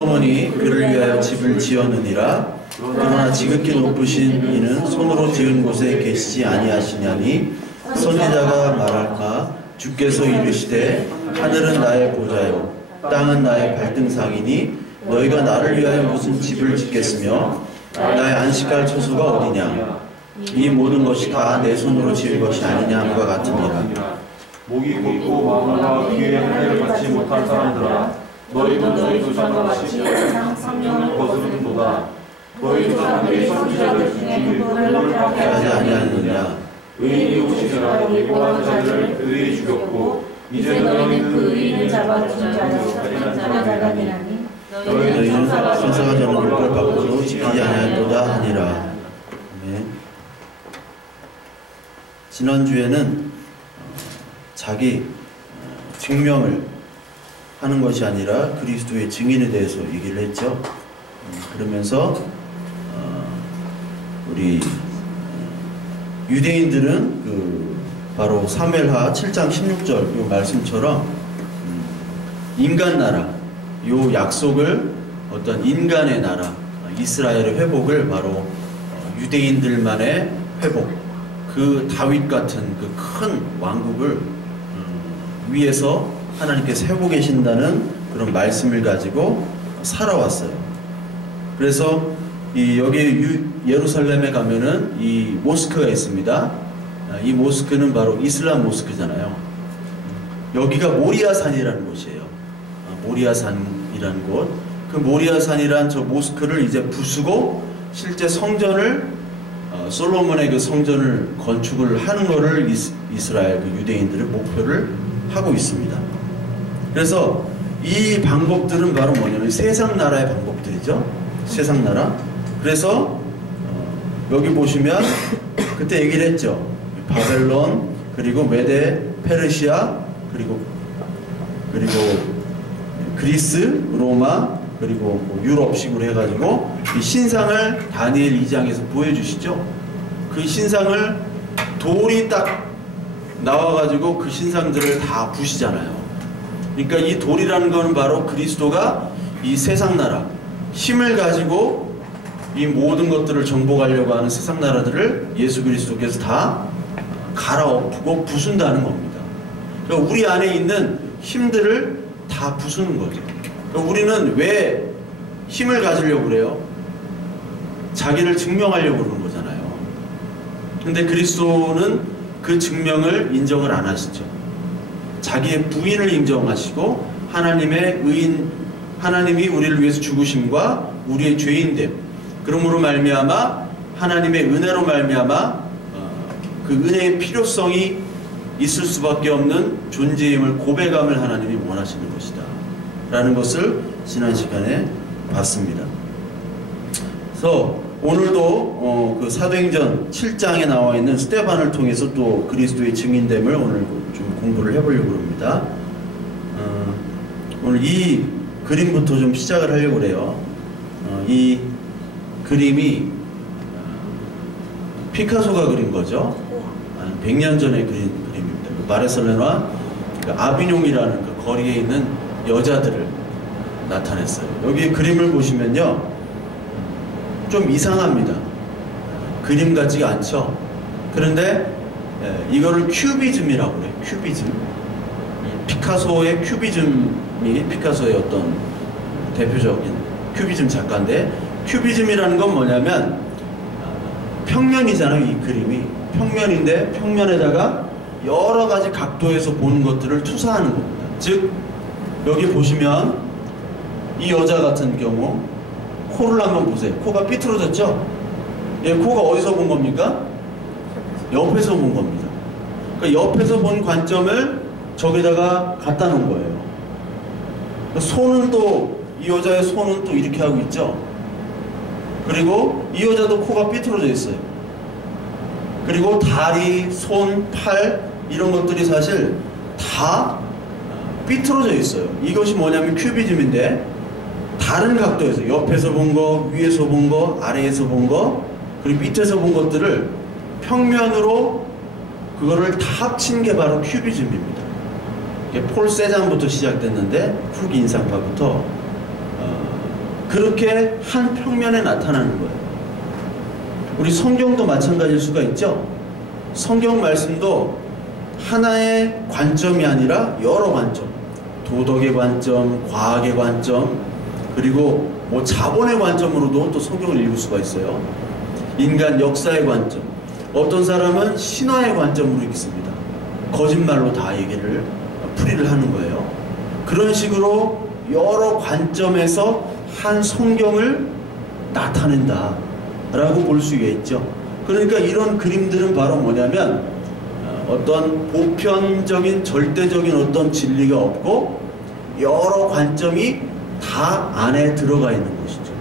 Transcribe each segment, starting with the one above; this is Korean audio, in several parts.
솔로몬이 그를 위하여 집을 지었느니라. 그러나 지극히 높으신 이는 손으로 지은 곳에 계시지 아니하시냐니 선지자가 말할까 주께서 이르시되 하늘은 나의 보좌요 땅은 나의 발등상이니 너희가 나를 위하여 무슨 집을 짓겠으며 나의 안식할 처소가 어디냐. 이 모든 것이 다 내 손으로 지은 것이 아니냐 함과 같으니라. 목이 곧고 마음과 귀에 은혜를 받지 못한 사람들아, 너희도 너희 조상과 같이 상명을 거스르는도다. 너희 조상들이 선지자들 중에 그들을 하게 하지 아니하느냐. 의인이 오시더라 예고한 자들을 그들이 죽였고 이제 너희는 그 의인을 잡아준 자가 되나니 너희는 천사가 저는 욕을 받고도 지키지 아니하도다 하니라. 네. 지난주에는 자기 증명을 하는 것이 아니라 그리스도의 증인에 대해서 얘기를 했죠. 그러면서 우리 유대인들은 바로 사무엘하 7장 16절 요 말씀처럼 인간 나라, 요 약속을 어떤 인간의 나라, 이스라엘의 회복을 바로 유대인들만의 회복, 그 다윗 같은 그 큰 왕국을 위에서 하나님께 세우고 계신다는 그런 말씀을 가지고 살아왔어요. 그래서 여기 예루살렘에 가면은 이 모스크가 있습니다. 이 모스크는 바로 이슬람 모스크잖아요. 여기가 모리아산이라는 곳이에요. 모리아산이라는 곳. 그 모리아산이란 저 모스크를 이제 부수고 실제 성전을 솔로몬의 그 성전을 건축을 하는 것을 이스라엘 그 유대인들은 목표를 하고 있습니다. 그래서 이 방법들은 바로 뭐냐면 세상 나라의 방법들이죠. 세상 나라. 그래서 여기 보시면 그때 얘기를 했죠. 바벨론, 그리고 메데, 페르시아, 그리고 그리스, 로마, 그리고 뭐 유럽식으로 해가지고 이 신상을 다니엘 2장에서 보여주시죠. 그 신상을 돌이 딱 나와가지고 그 신상들을 다 부시잖아요. 그러니까 이 돌이라는 것은 바로 그리스도가 이 세상 나라, 힘을 가지고 이 모든 것들을 정복하려고 하는 세상 나라들을 예수 그리스도께서 다 갈아엎고 부순다는 겁니다. 그러니까 우리 안에 있는 힘들을 다 부수는 거죠. 그러니까 우리는 왜 힘을 가지려고 그래요? 자기를 증명하려고 그러는 거잖아요. 근데 그리스도는 그 증명을 인정을 안 하시죠. 자기의 부인을 인정하시고 하나님의 의인, 하나님이 우리를 위해서 죽으심과 우리의 죄인됨, 그러므로 말미암아 하나님의 은혜로 말미암아 그 은혜의 필요성이 있을 수밖에 없는 존재임을 고백함을 하나님이 원하시는 것이다 라는 것을 지난 시간에 봤습니다. 그래서 오늘도 그 사도행전 7장에 나와 있는 스데반을 통해서 또 그리스도의 증인됨을 오늘 좀 공부를 해보려고 합니다. 오늘 이 그림부터 좀 시작을 하려고 그래요. 이 그림이 피카소가 그린 거죠. 100년 전에 그린 그림입니다. 바르셀로나 그 아비뇽이라는 그 거리에 있는 여자들을 나타냈어요. 여기 그림을 보시면요, 좀 이상합니다. 그림 같지가 않죠. 그런데 이거를 큐비즘이라고 그래요. 큐비즘. 피카소의 큐비즘이 피카소의 어떤 대표적인 큐비즘 작가인데, 큐비즘이라는 건 뭐냐면 평면이잖아요. 이 그림이 평면인데 평면에다가 여러 가지 각도에서 보는 것들을 투사하는 겁니다. 즉 여기 보시면 이 여자 같은 경우 코를 한번 보세요. 코가 삐뚤어졌죠? 예, 코가 어디서 본 겁니까? 옆에서 본 겁니다. 그러니까 옆에서 본 관점을 저기다가 갖다 놓은 거예요. 손은 또, 이 여자의 손은 또 이렇게 하고 있죠? 그리고 이 여자도 코가 삐뚤어져 있어요. 그리고 다리, 손, 팔 이런 것들이 사실 다 삐뚤어져 있어요. 이것이 뭐냐면 큐비즘인데, 다른 각도에서 옆에서 본 거, 위에서 본 거, 아래에서 본 거, 그리고 밑에서 본 것들을 평면으로 그거를 다 합친 게 바로 큐비즘입니다. 폴 세잔부터 시작됐는데, 후기 인상파부터 그렇게 한 평면에 나타나는 거예요. 우리 성경도 마찬가지일 수가 있죠. 성경 말씀도 하나의 관점이 아니라 여러 관점, 도덕의 관점, 과학의 관점, 그리고 뭐 자본의 관점으로도 또 성경을 읽을 수가 있어요. 인간 역사의 관점, 어떤 사람은 신화의 관점으로 읽습니다. 거짓말로 다 얘기를 풀이를 하는 거예요. 그런 식으로 여러 관점에서 한 성경을 나타낸다 라고 볼 수 있죠. 그러니까 이런 그림들은 바로 뭐냐면 어떤 보편적인 절대적인 어떤 진리가 없고 여러 관점이 다 안에 들어가 있는 것이죠.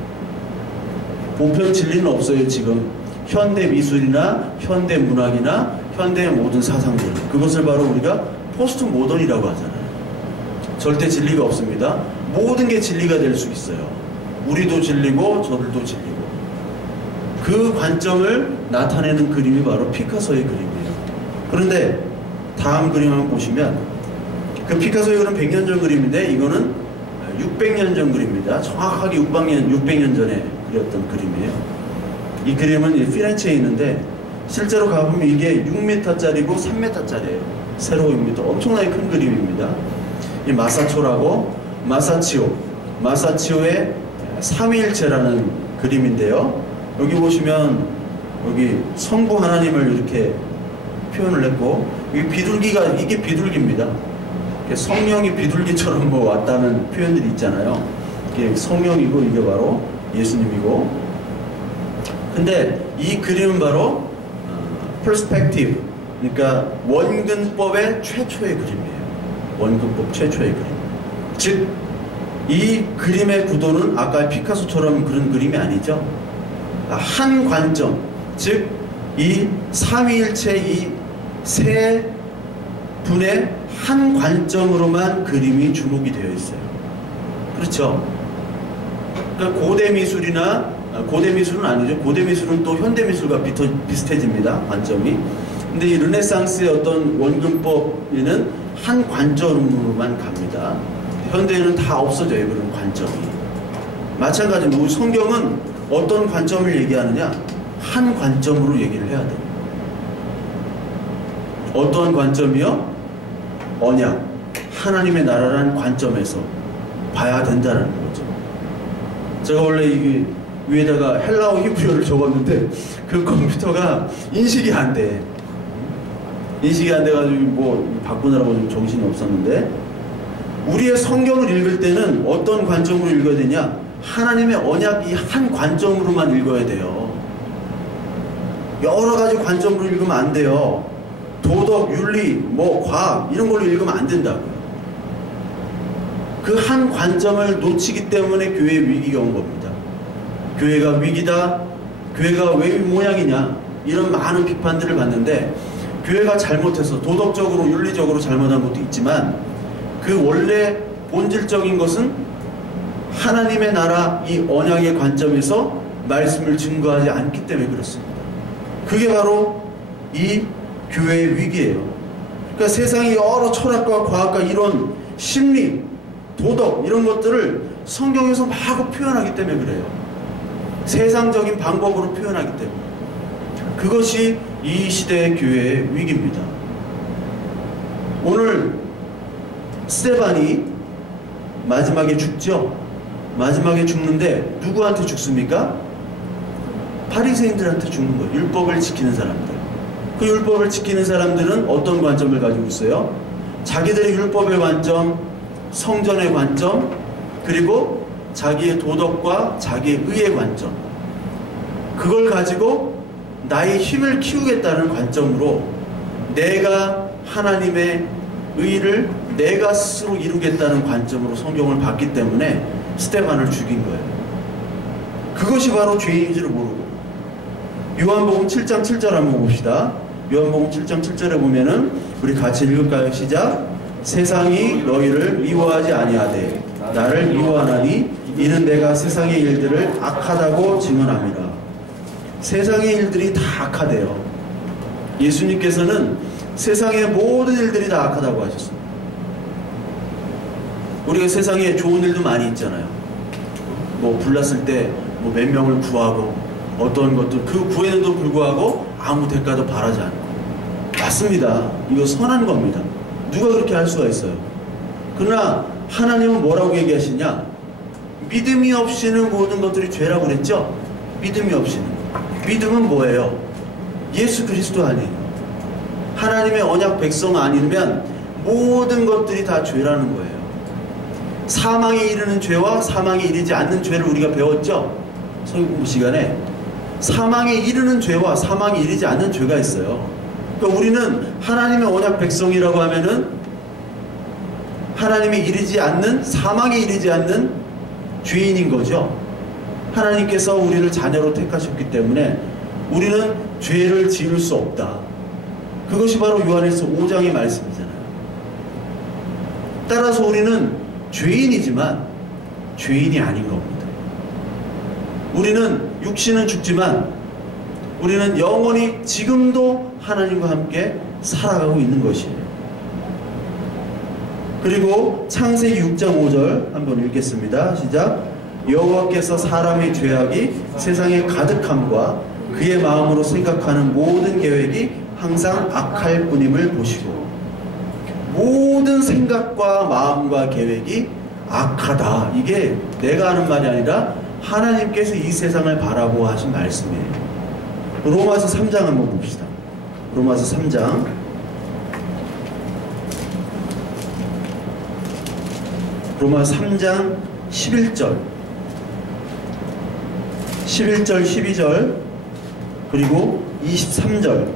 보편 진리는 없어요. 지금 현대 미술이나 현대 문학이나 현대의 모든 사상들, 그것을 바로 우리가 포스트 모던이라고 하잖아요. 절대 진리가 없습니다. 모든 게 진리가 될 수 있어요. 우리도 진리고 저들도 진리고. 그 관점을 나타내는 그림이 바로 피카소의 그림이에요. 그런데 다음 그림 한번 보시면, 그 피카소의 그림 100년 전 그림인데 이거는 600년 전 그림입니다. 정확하게 600년 전에 그렸던 그림이에요. 이 그림은 피렌체에 있는데 실제로 가보면 이게 6m짜리고 3m짜리예요. 세로 6m. 엄청나게 큰 그림입니다. 이 마사초라고, 마사치오의 삼위일체라는 그림인데요. 여기 보시면 여기 성부 하나님을 이렇게 표현을 했고, 이게 비둘기입니다. 성령이 비둘기처럼 뭐 왔다는 표현들이 있잖아요. 이게 성령이고 이게 바로 예수님이고. 근데 이 그림은 바로 퍼스펙티브, 그러니까 원근법의 최초의 그림이에요. 원근법 최초의 그림. 즉, 이 그림의 구도는 아까 피카소처럼 그런 그림이 아니죠. 한 관점, 즉 이 삼위일체 이 세 분의 한 관점으로만 그림이 주목이 되어 있어요. 그렇죠? 그러니까 고대 미술은 아니죠. 고대 미술은 또 현대 미술과 비슷해집니다. 관점이. 근데 이 르네상스의 어떤 원근법에는 한 관점으로만 갑니다. 현대에는 다 없어져요. 그런 관점이. 마찬가지로 우리 성경은 어떤 관점을 얘기하느냐? 한 관점으로 얘기를 해야 돼요. 어떤 관점이요? 언약, 하나님의 나라라는 관점에서 봐야 된다는 거죠. 제가 원래 이게 위에다가 헬라어 히브리어를 적었는데 그 컴퓨터가 인식이 안 돼. 인식이 안 돼가지고 뭐 바꾸느라고 좀 정신이 없었는데, 우리의 성경을 읽을 때는 어떤 관점으로 읽어야 되냐? 하나님의 언약 이 한 관점으로만 읽어야 돼요. 여러 가지 관점으로 읽으면 안 돼요. 도덕, 윤리, 뭐 과학 이런 걸로 읽으면 안 된다고요. 그 한 관점을 놓치기 때문에 교회에 위기가 온 겁니다. 교회가 위기다, 교회가 왜 이 모양이냐, 이런 많은 비판들을 받는데, 교회가 잘못해서 도덕적으로 윤리적으로 잘못한 것도 있지만 그 원래 본질적인 것은 하나님의 나라 이 언약의 관점에서 말씀을 증거하지 않기 때문에 그렇습니다. 그게 바로 이 교회의 위기예요. 그러니까 세상의 여러 철학과 과학과 이론, 심리, 도덕 이런 것들을 성경에서 마구 표현하기 때문에 그래요. 세상적인 방법으로 표현하기 때문에. 그것이 이 시대의 교회의 위기입니다. 오늘 스데반이 마지막에 죽죠. 마지막에 죽는데 누구한테 죽습니까? 바리새인들한테 죽는 거예요. 율법을 지키는 사람들. 그 율법을 지키는 사람들은 어떤 관점을 가지고 있어요? 자기들의 율법의 관점, 성전의 관점, 그리고 자기의 도덕과 자기의 의의 관점, 그걸 가지고 나의 힘을 키우겠다는 관점으로 내가 하나님의 의를 내가 스스로 이루겠다는 관점으로 성경을 봤기 때문에 스데반을 죽인 거예요. 그것이 바로 죄인인지를 모르고. 요한복음 7장 7절 한번 봅시다. 요한복음 7장 7절에 보면은 우리 같이 읽을까요? 시작. 세상이 너희를 미워하지 아니하되 나를 미워하나니 이는 내가 세상의 일들을 악하다고 증언함이라. 세상의 일들이 다 악하대요. 예수님께서는 세상의 모든 일들이 다 악하다고 하셨습니다. 우리가 세상에 좋은 일도 많이 있잖아요. 뭐 불났을 때 뭐 몇 명을 구하고 어떤 것들 그 구했는데도 불구하고 아무 대가도 바라지 않고. 맞습니다. 이거 선한 겁니다. 누가 그렇게 할 수가 있어요? 그러나 하나님은 뭐라고 얘기하시냐? 믿음이 없이는 모든 것들이 죄라고 그랬죠? 믿음이 없이는. 믿음은 뭐예요? 예수 그리스도 아니에요. 하나님의 언약 백성 아니면 모든 것들이 다 죄라는 거예요. 사망에 이르는 죄와 사망에 이르지 않는 죄를 우리가 배웠죠? 성경 공부 시간에. 사망에 이르는 죄와 사망에 이르지 않는 죄가 있어요. 그러니까 우리는 하나님의 언약 백성이라고 하면은 하나님이 이르지 않는, 사망에 이르지 않는 죄인인 거죠. 하나님께서 우리를 자녀로 택하셨기 때문에 우리는 죄를 지을 수 없다. 그것이 바로 요한일서 5장의 말씀이잖아요. 따라서 우리는 죄인이지만 죄인이 아닌 겁니다. 우리는 육신은 죽지만 우리는 영원히 지금도 하나님과 함께 살아가고 있는 것이에요. 그리고 창세기 6장 5절 한번 읽겠습니다. 시작. 여호와께서 사람의 죄악이 세상에 가득함과 그의 마음으로 생각하는 모든 계획이 항상 악할 뿐임을 보시고. 모든 생각과 마음과 계획이 악하다. 이게 내가 하는 말이 아니라 하나님께서 이 세상을 바라보고 하신 말씀이에요. 로마서 3장 한번 봅시다. 로마서 3장. 로마서 3장 11절 12절 그리고 23절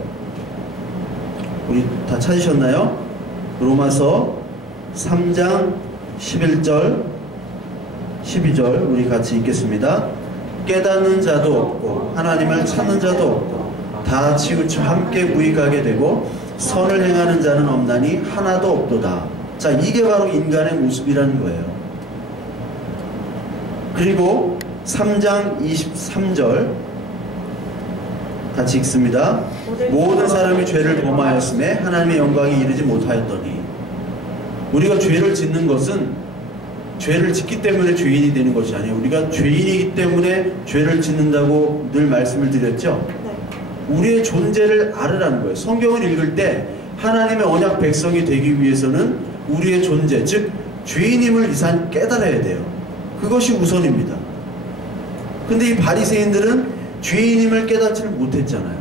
우리 다 찾으셨나요? 로마서 3장 11절 12절 우리 같이 읽겠습니다. 깨닫는 자도 없고 하나님을 찾는 자도 없고 다 치우쳐 함께 무익하게 되고 선을 행하는 자는 없나니 하나도 없도다. 자, 이게 바로 인간의 모습이라는 거예요. 그리고 3장 23절 같이 읽습니다. 모든 사람이 죄를 범하였음에 하나님의 영광에 이르지 못하였더니. 우리가 죄를 짓는 것은 죄를 짓기 때문에 죄인이 되는 것이 아니에요. 우리가 죄인이기 때문에 죄를 짓는다고 늘 말씀을 드렸죠. 우리의 존재를 알으라는 거예요. 성경을 읽을 때 하나님의 언약 백성이 되기 위해서는 우리의 존재, 즉 죄인임을 이상 깨달아야 돼요. 그것이 우선입니다. 근데 이 바리새인들은 죄인임을 깨닫지를 못했잖아요.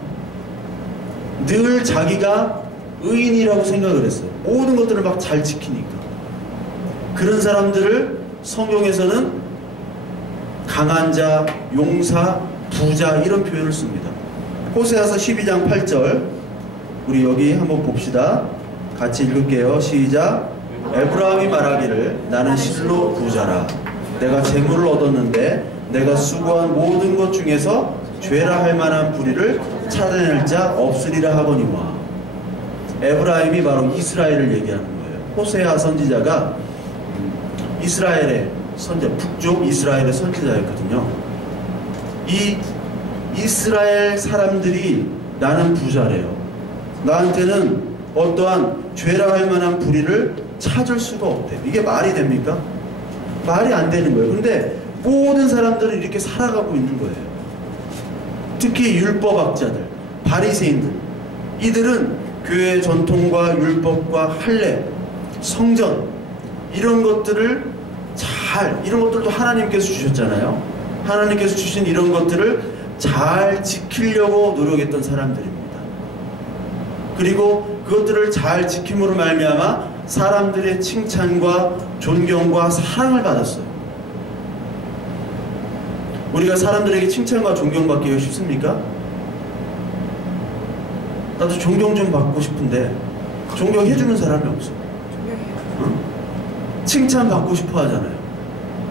늘 자기가 의인이라고 생각을 했어요. 모든 것들을 막 잘 지키니까. 그런 사람들을 성경에서는 강한 자, 용사, 부자 이런 표현을 씁니다. 호세아서 12장 8절 우리 여기 한번 봅시다. 같이 읽을게요. 시작. 에브라임이 말하기를 나는 실로 부자라. 내가 재물을 얻었는데 내가 수고한 모든 것 중에서 죄라 할 만한 불의를 찾아낼 자 없으리라 하거니와. 에브라임이 바로 이스라엘을 얘기하는 거예요. 호세아 선지자가 이스라엘의 선지자, 북쪽 이스라엘의 선지자였거든요. 이 이스라엘 사람들이 나는 부자래요. 나한테는 어떠한 죄라 할 만한 불의를 찾을 수가 없대. 이게 말이 됩니까? 말이 안 되는 거예요. 근데 모든 사람들은 이렇게 살아가고 있는 거예요. 특히 율법학자들, 바리새인들, 이들은 교회 전통과 율법과 할례, 성전 이런 것들을 이런 것들도 하나님께서 주셨잖아요. 하나님께서 주신 이런 것들을 잘 지키려고 노력했던 사람들입니다. 그리고 그것들을 잘 지킴으로 말미암아 사람들의 칭찬과 존경과 사랑을 받았어요. 우리가 사람들에게 칭찬과 존경받기가 쉽습니까? 나도 존경 좀 받고 싶은데 존경해주는 사람이 없어. 응? 칭찬받고 싶어 하잖아요.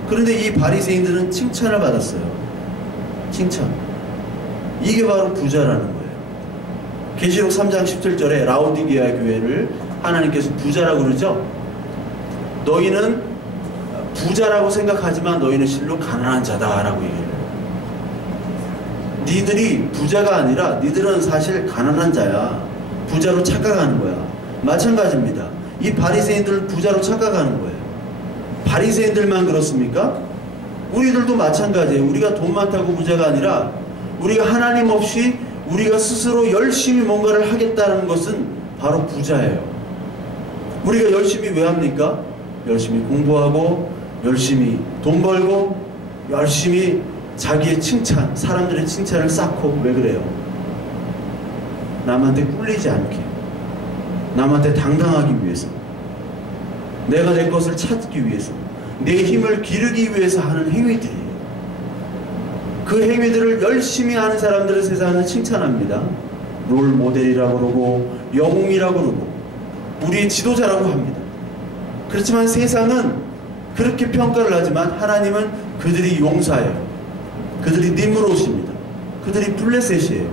그런데 이 바리새인들은 칭찬을 받았어요. 칭찬. 이게 바로 부자라는 거예요. 계시록 3장 17절에 라오디게아 교회를 하나님께서 부자라고 그러죠. 너희는 부자라고 생각하지만 너희는 실로 가난한 자다라고 얘기해요. 니들이 부자가 아니라 니들은 사실 가난한 자야. 부자로 착각하는 거야. 마찬가지입니다. 이 바리새인들은 부자로 착각하는 거예요. 바리새인들만 그렇습니까? 우리들도 마찬가지예요. 우리가 돈 많다고 부자가 아니라 우리가 하나님 없이 우리가 스스로 열심히 뭔가를 하겠다는 것은 바로 부자예요. 우리가 열심히 왜 합니까? 열심히 공부하고 열심히 돈 벌고 열심히 자기의 칭찬, 사람들의 칭찬을 쌓고. 왜 그래요? 남한테 꿀리지 않게, 남한테 당당하기 위해서, 내가 내 것을 찾기 위해서, 내 힘을 기르기 위해서 하는 행위들이에요. 그 행위들을 열심히 하는 사람들을 세상은 칭찬합니다. 롤 모델이라고 그러고 영웅이라고 그러고 우리의 지도자라고 합니다. 그렇지만 세상은 그렇게 평가를 하지만 하나님은 그들이 용사예요. 그들이 니므롯입니다. 그들이 블레셋이에요.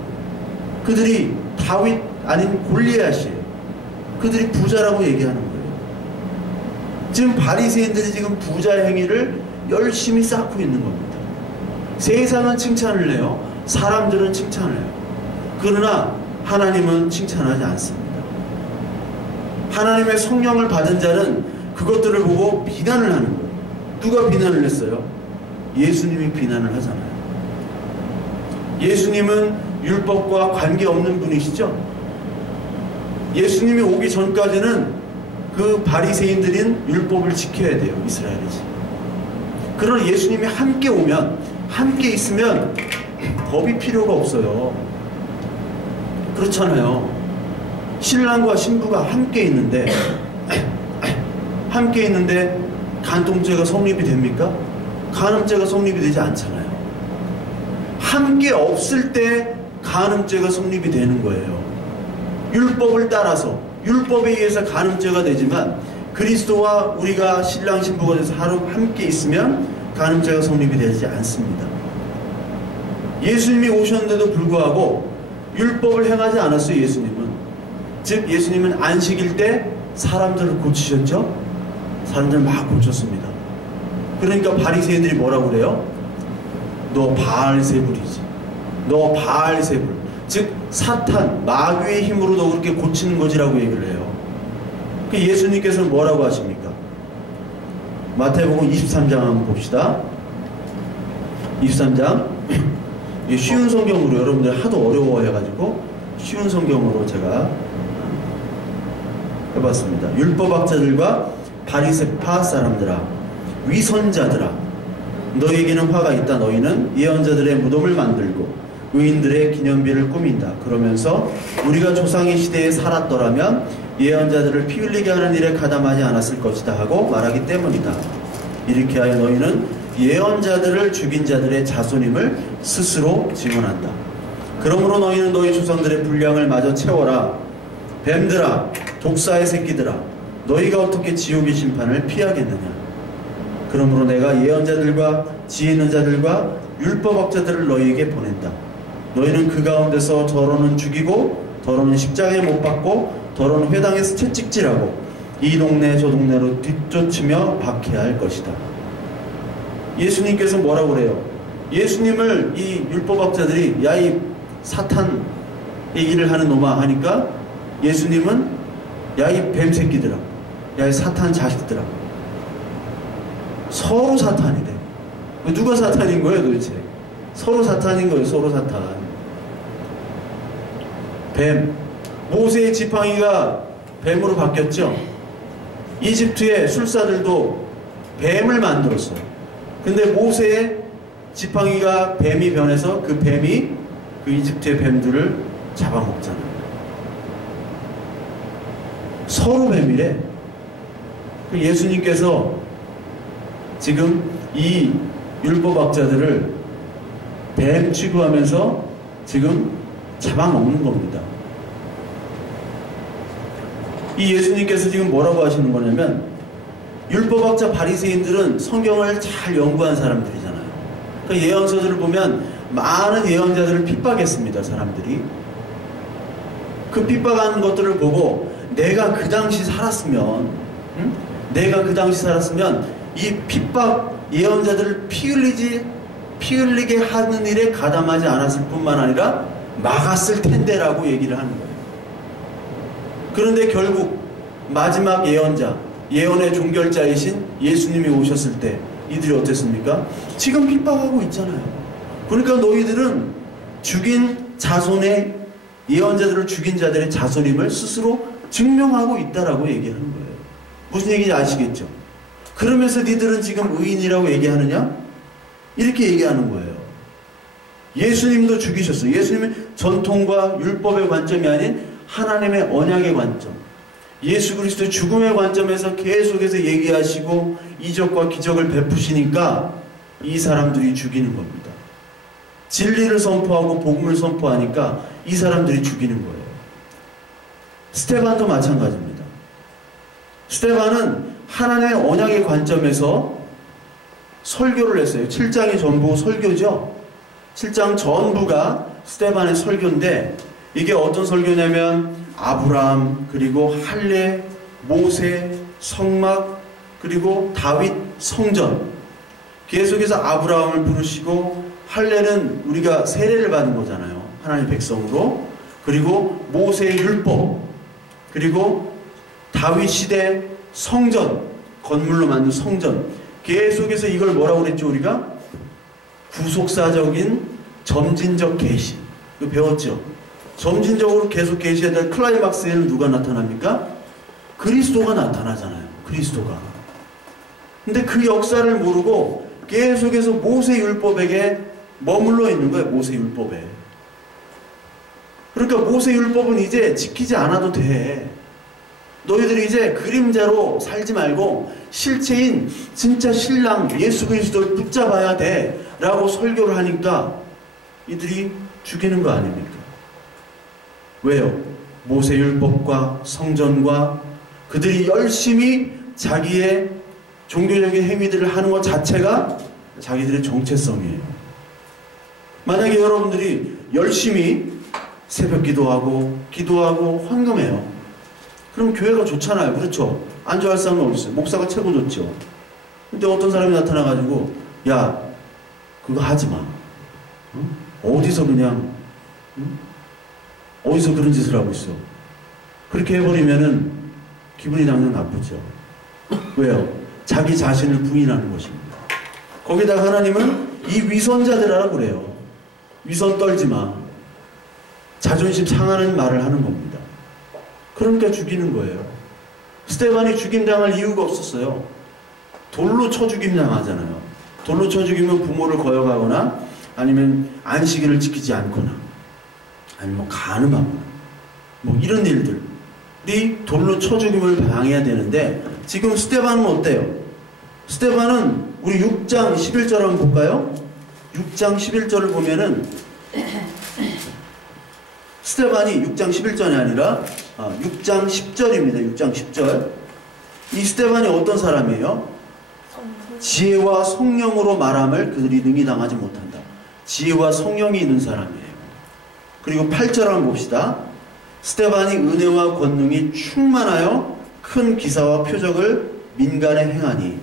그들이 다윗 아닌 골리앗이에요. 그들이 부자라고 얘기하는 거예요. 지금 바리새인들이 지금 부자 행위를 열심히 쌓고 있는 겁니다. 세상은 칭찬을 해요. 사람들은 칭찬을 해요. 그러나 하나님은 칭찬하지 않습니다. 하나님의 성령을 받은 자는 그것들을 보고 비난을 하는 거예요. 누가 비난을 했어요? 예수님이 비난을 하잖아요. 예수님은 율법과 관계없는 분이시죠? 예수님이 오기 전까지는 그 바리새인들인 율법을 지켜야 돼요. 이스라엘이지. 그러나 예수님이 함께 오면, 함께 있으면 법이 필요가 없어요. 그렇잖아요. 신랑과 신부가 함께 있는데 간통죄가 성립이 됩니까? 간음죄가 성립이 되지 않잖아요. 함께 없을 때 간음죄가 성립이 되는 거예요. 율법을 따라서, 율법에 의해서 간음죄가 되지만 그리스도와 우리가 신랑 신부가 돼서 하루 함께 있으면 간음죄가 성립이 되지 않습니다. 예수님이 오셨는데도 불구하고 율법을 행하지 않았어요. 예수님은. 즉 예수님은 안식일 때 사람들을 고치셨죠? 사람들을 막 고쳤습니다. 그러니까 바리새인들이 뭐라고 그래요? 너 바알세불이지. 너 바알세불. 즉 사탄, 마귀의 힘으로 너 그렇게 고치는 거지라고 얘기를 해요. 그 예수님께서는 뭐라고 하십니까? 마태복음 23장 한번 봅시다. 23장. 쉬운 성경으로, 여러분들 하도 어려워해가지고 쉬운 성경으로 제가 해봤습니다. 율법학자들과 바리새파 사람들아, 위선자들아, 너희에게는 화가 있다. 너희는 예언자들의 무덤을 만들고 의인들의 기념비를 꾸민다. 그러면서 우리가 조상의 시대에 살았더라면 예언자들을 피 흘리게 하는 일에 가담하지 않았을 것이다 하고 말하기 때문이다. 이렇게 하여 너희는 예언자들을 죽인 자들의 자손임을 스스로 증언한다. 그러므로 너희는 너희 조상들의 분량을 마저 채워라. 뱀들아, 독사의 새끼들아, 너희가 어떻게 지옥의 심판을 피하겠느냐. 그러므로 내가 예언자들과 지혜 있는 자들과 율법학자들을 너희에게 보낸다. 너희는 그 가운데서 더러는 죽이고 더러는 십자가에 못 박고 더러는 회당에서 채찍질하고 이 동네 저 동네로 뒤쫓으며 박해할 것이다. 예수님께서 뭐라고 그래요? 예수님을 이 율법학자들이 야 이 사탄의 일을 하는 놈아 하니까 예수님은 야 이 뱀새끼들아, 야 이 사탄 자식들아, 서로 사탄이래. 누가 사탄인 거예요 도대체? 서로 사탄인 거예요. 서로 사탄. 뱀, 모세의 지팡이가 뱀으로 바뀌었죠. 이집트의 술사들도 뱀을 만들었어요. 근데 모세의 지팡이가 뱀이 변해서 그 뱀이 그 이집트의 뱀들을 잡아먹잖아요. 서로 뱀이래. 예수님께서 지금 이 율법학자들을 뱀 취급하면서 지금 잡아먹는 겁니다. 이 예수님께서 지금 뭐라고 하시는 거냐면, 율법학자 바리새인들은 성경을 잘 연구한 사람들이잖아요. 그러니까 예언서들을 보면 많은 예언자들을 핍박했습니다. 사람들이 그 핍박하는 것들을 보고 내가 그 당시 살았으면, 내가 그 당시 살았으면 이 핍박 예언자들을 피 흘리게 하는 일에 가담하지 않았을 뿐만 아니라 막았을 텐데라고 얘기를 하는 거예요. 그런데 결국 마지막 예언자, 예언의 종결자이신 예수님이 오셨을 때 이들이 어땠습니까? 지금 핍박하고 있잖아요. 그러니까 너희들은 죽인 자손의 예언자들을 죽인 자들의 자손임을 스스로 증명하고 있다라고 얘기하는 거예요. 무슨 얘기인지 아시겠죠? 그러면서 니들은 지금 의인이라고 얘기하느냐? 이렇게 얘기하는 거예요. 예수님도 죽이셨어요. 예수님은 전통과 율법의 관점이 아닌 하나님의 언약의 관점, 예수 그리스도의 죽음의 관점에서 계속해서 얘기하시고 이적과 기적을 베푸시니까 이 사람들이 죽이는 겁니다. 진리를 선포하고 복음을 선포하니까 이 사람들이 죽이는 거예요. 스데반도 마찬가지입니다. 스데반은 하나님의 언약의 관점에서 설교를 했어요. 7장이 전부 설교죠. 7장 전부가 스데반의 설교인데 이게 어떤 설교냐면 아브라함, 그리고 할례, 모세, 성막, 그리고 다윗 성전. 계속해서 아브라함을 부르시고 할례는 우리가 세례를 받은 거잖아요. 하나님의 백성으로. 그리고 모세의 율법, 그리고 다윗 시대 성전, 건물로 만든 성전. 계속해서 이걸 뭐라고 그랬죠 우리가? 구속사적인 점진적 계시. 이거 배웠죠? 점진적으로 계속 계시해야 될 클라이막스에는 누가 나타납니까? 그리스도가 나타나잖아요. 그리스도가. 근데 그 역사를 모르고 계속해서 모세율법에게 머물러 있는 거예요. 모세율법에. 그러니까 모세율법은 이제 지키지 않아도 돼. 너희들이 이제 그림자로 살지 말고 실체인 진짜 신랑 예수 그리스도를 붙잡아야 돼 라고 설교를 하니까 이들이 죽이는 거 아닙니까? 왜요? 모세율법과 성전과 그들이 열심히 자기의 종교적인 행위들을 하는 것 자체가 자기들의 정체성이에요. 만약에 여러분들이 열심히 새벽 기도하고 헌금해요. 그럼 교회가 좋잖아요. 그렇죠? 안 좋아할 사람은 없어요. 목사가 최고 좋죠. 근데 어떤 사람이 나타나가지고 야 그거 하지 마. 응? 어디서 그냥 응? 어디서 그런 짓을 하고 있어. 그렇게 해버리면은 기분이 당연 나쁘죠. 왜요? 자기 자신을 부인하는 것입니다. 거기다가 하나님은 이 위선자들하라고 그래요. 위선 떨지 마. 자존심 상하는 말을 하는 겁니다. 그러니까 죽이는 거예요. 스데반이 죽임당할 이유가 없었어요. 돌로 쳐 죽임당하잖아요. 돌로 쳐 죽이면 부모를 거역하거나 아니면 안식일을 지키지 않거나 아니면 뭐 간음하거나 뭐 이런 일들이 돌로 쳐 죽임을 방해해야 되는데 지금 스데반은 어때요? 스데반은 우리 6장 11절 한번 볼까요? 6장 11절을 보면은 스데반이 6장 11절이 아니라 6장 10절입니다. 6장 10절. 이 스데반이 어떤 사람이에요? 지혜와 성령으로 말함을 그들이 능히 당하지 못한다. 지혜와 성령이 있는 사람이에요. 그리고 8절 한번 봅시다. 스데반이 은혜와 권능이 충만하여 큰 기사와 표적을 민간에 행하니.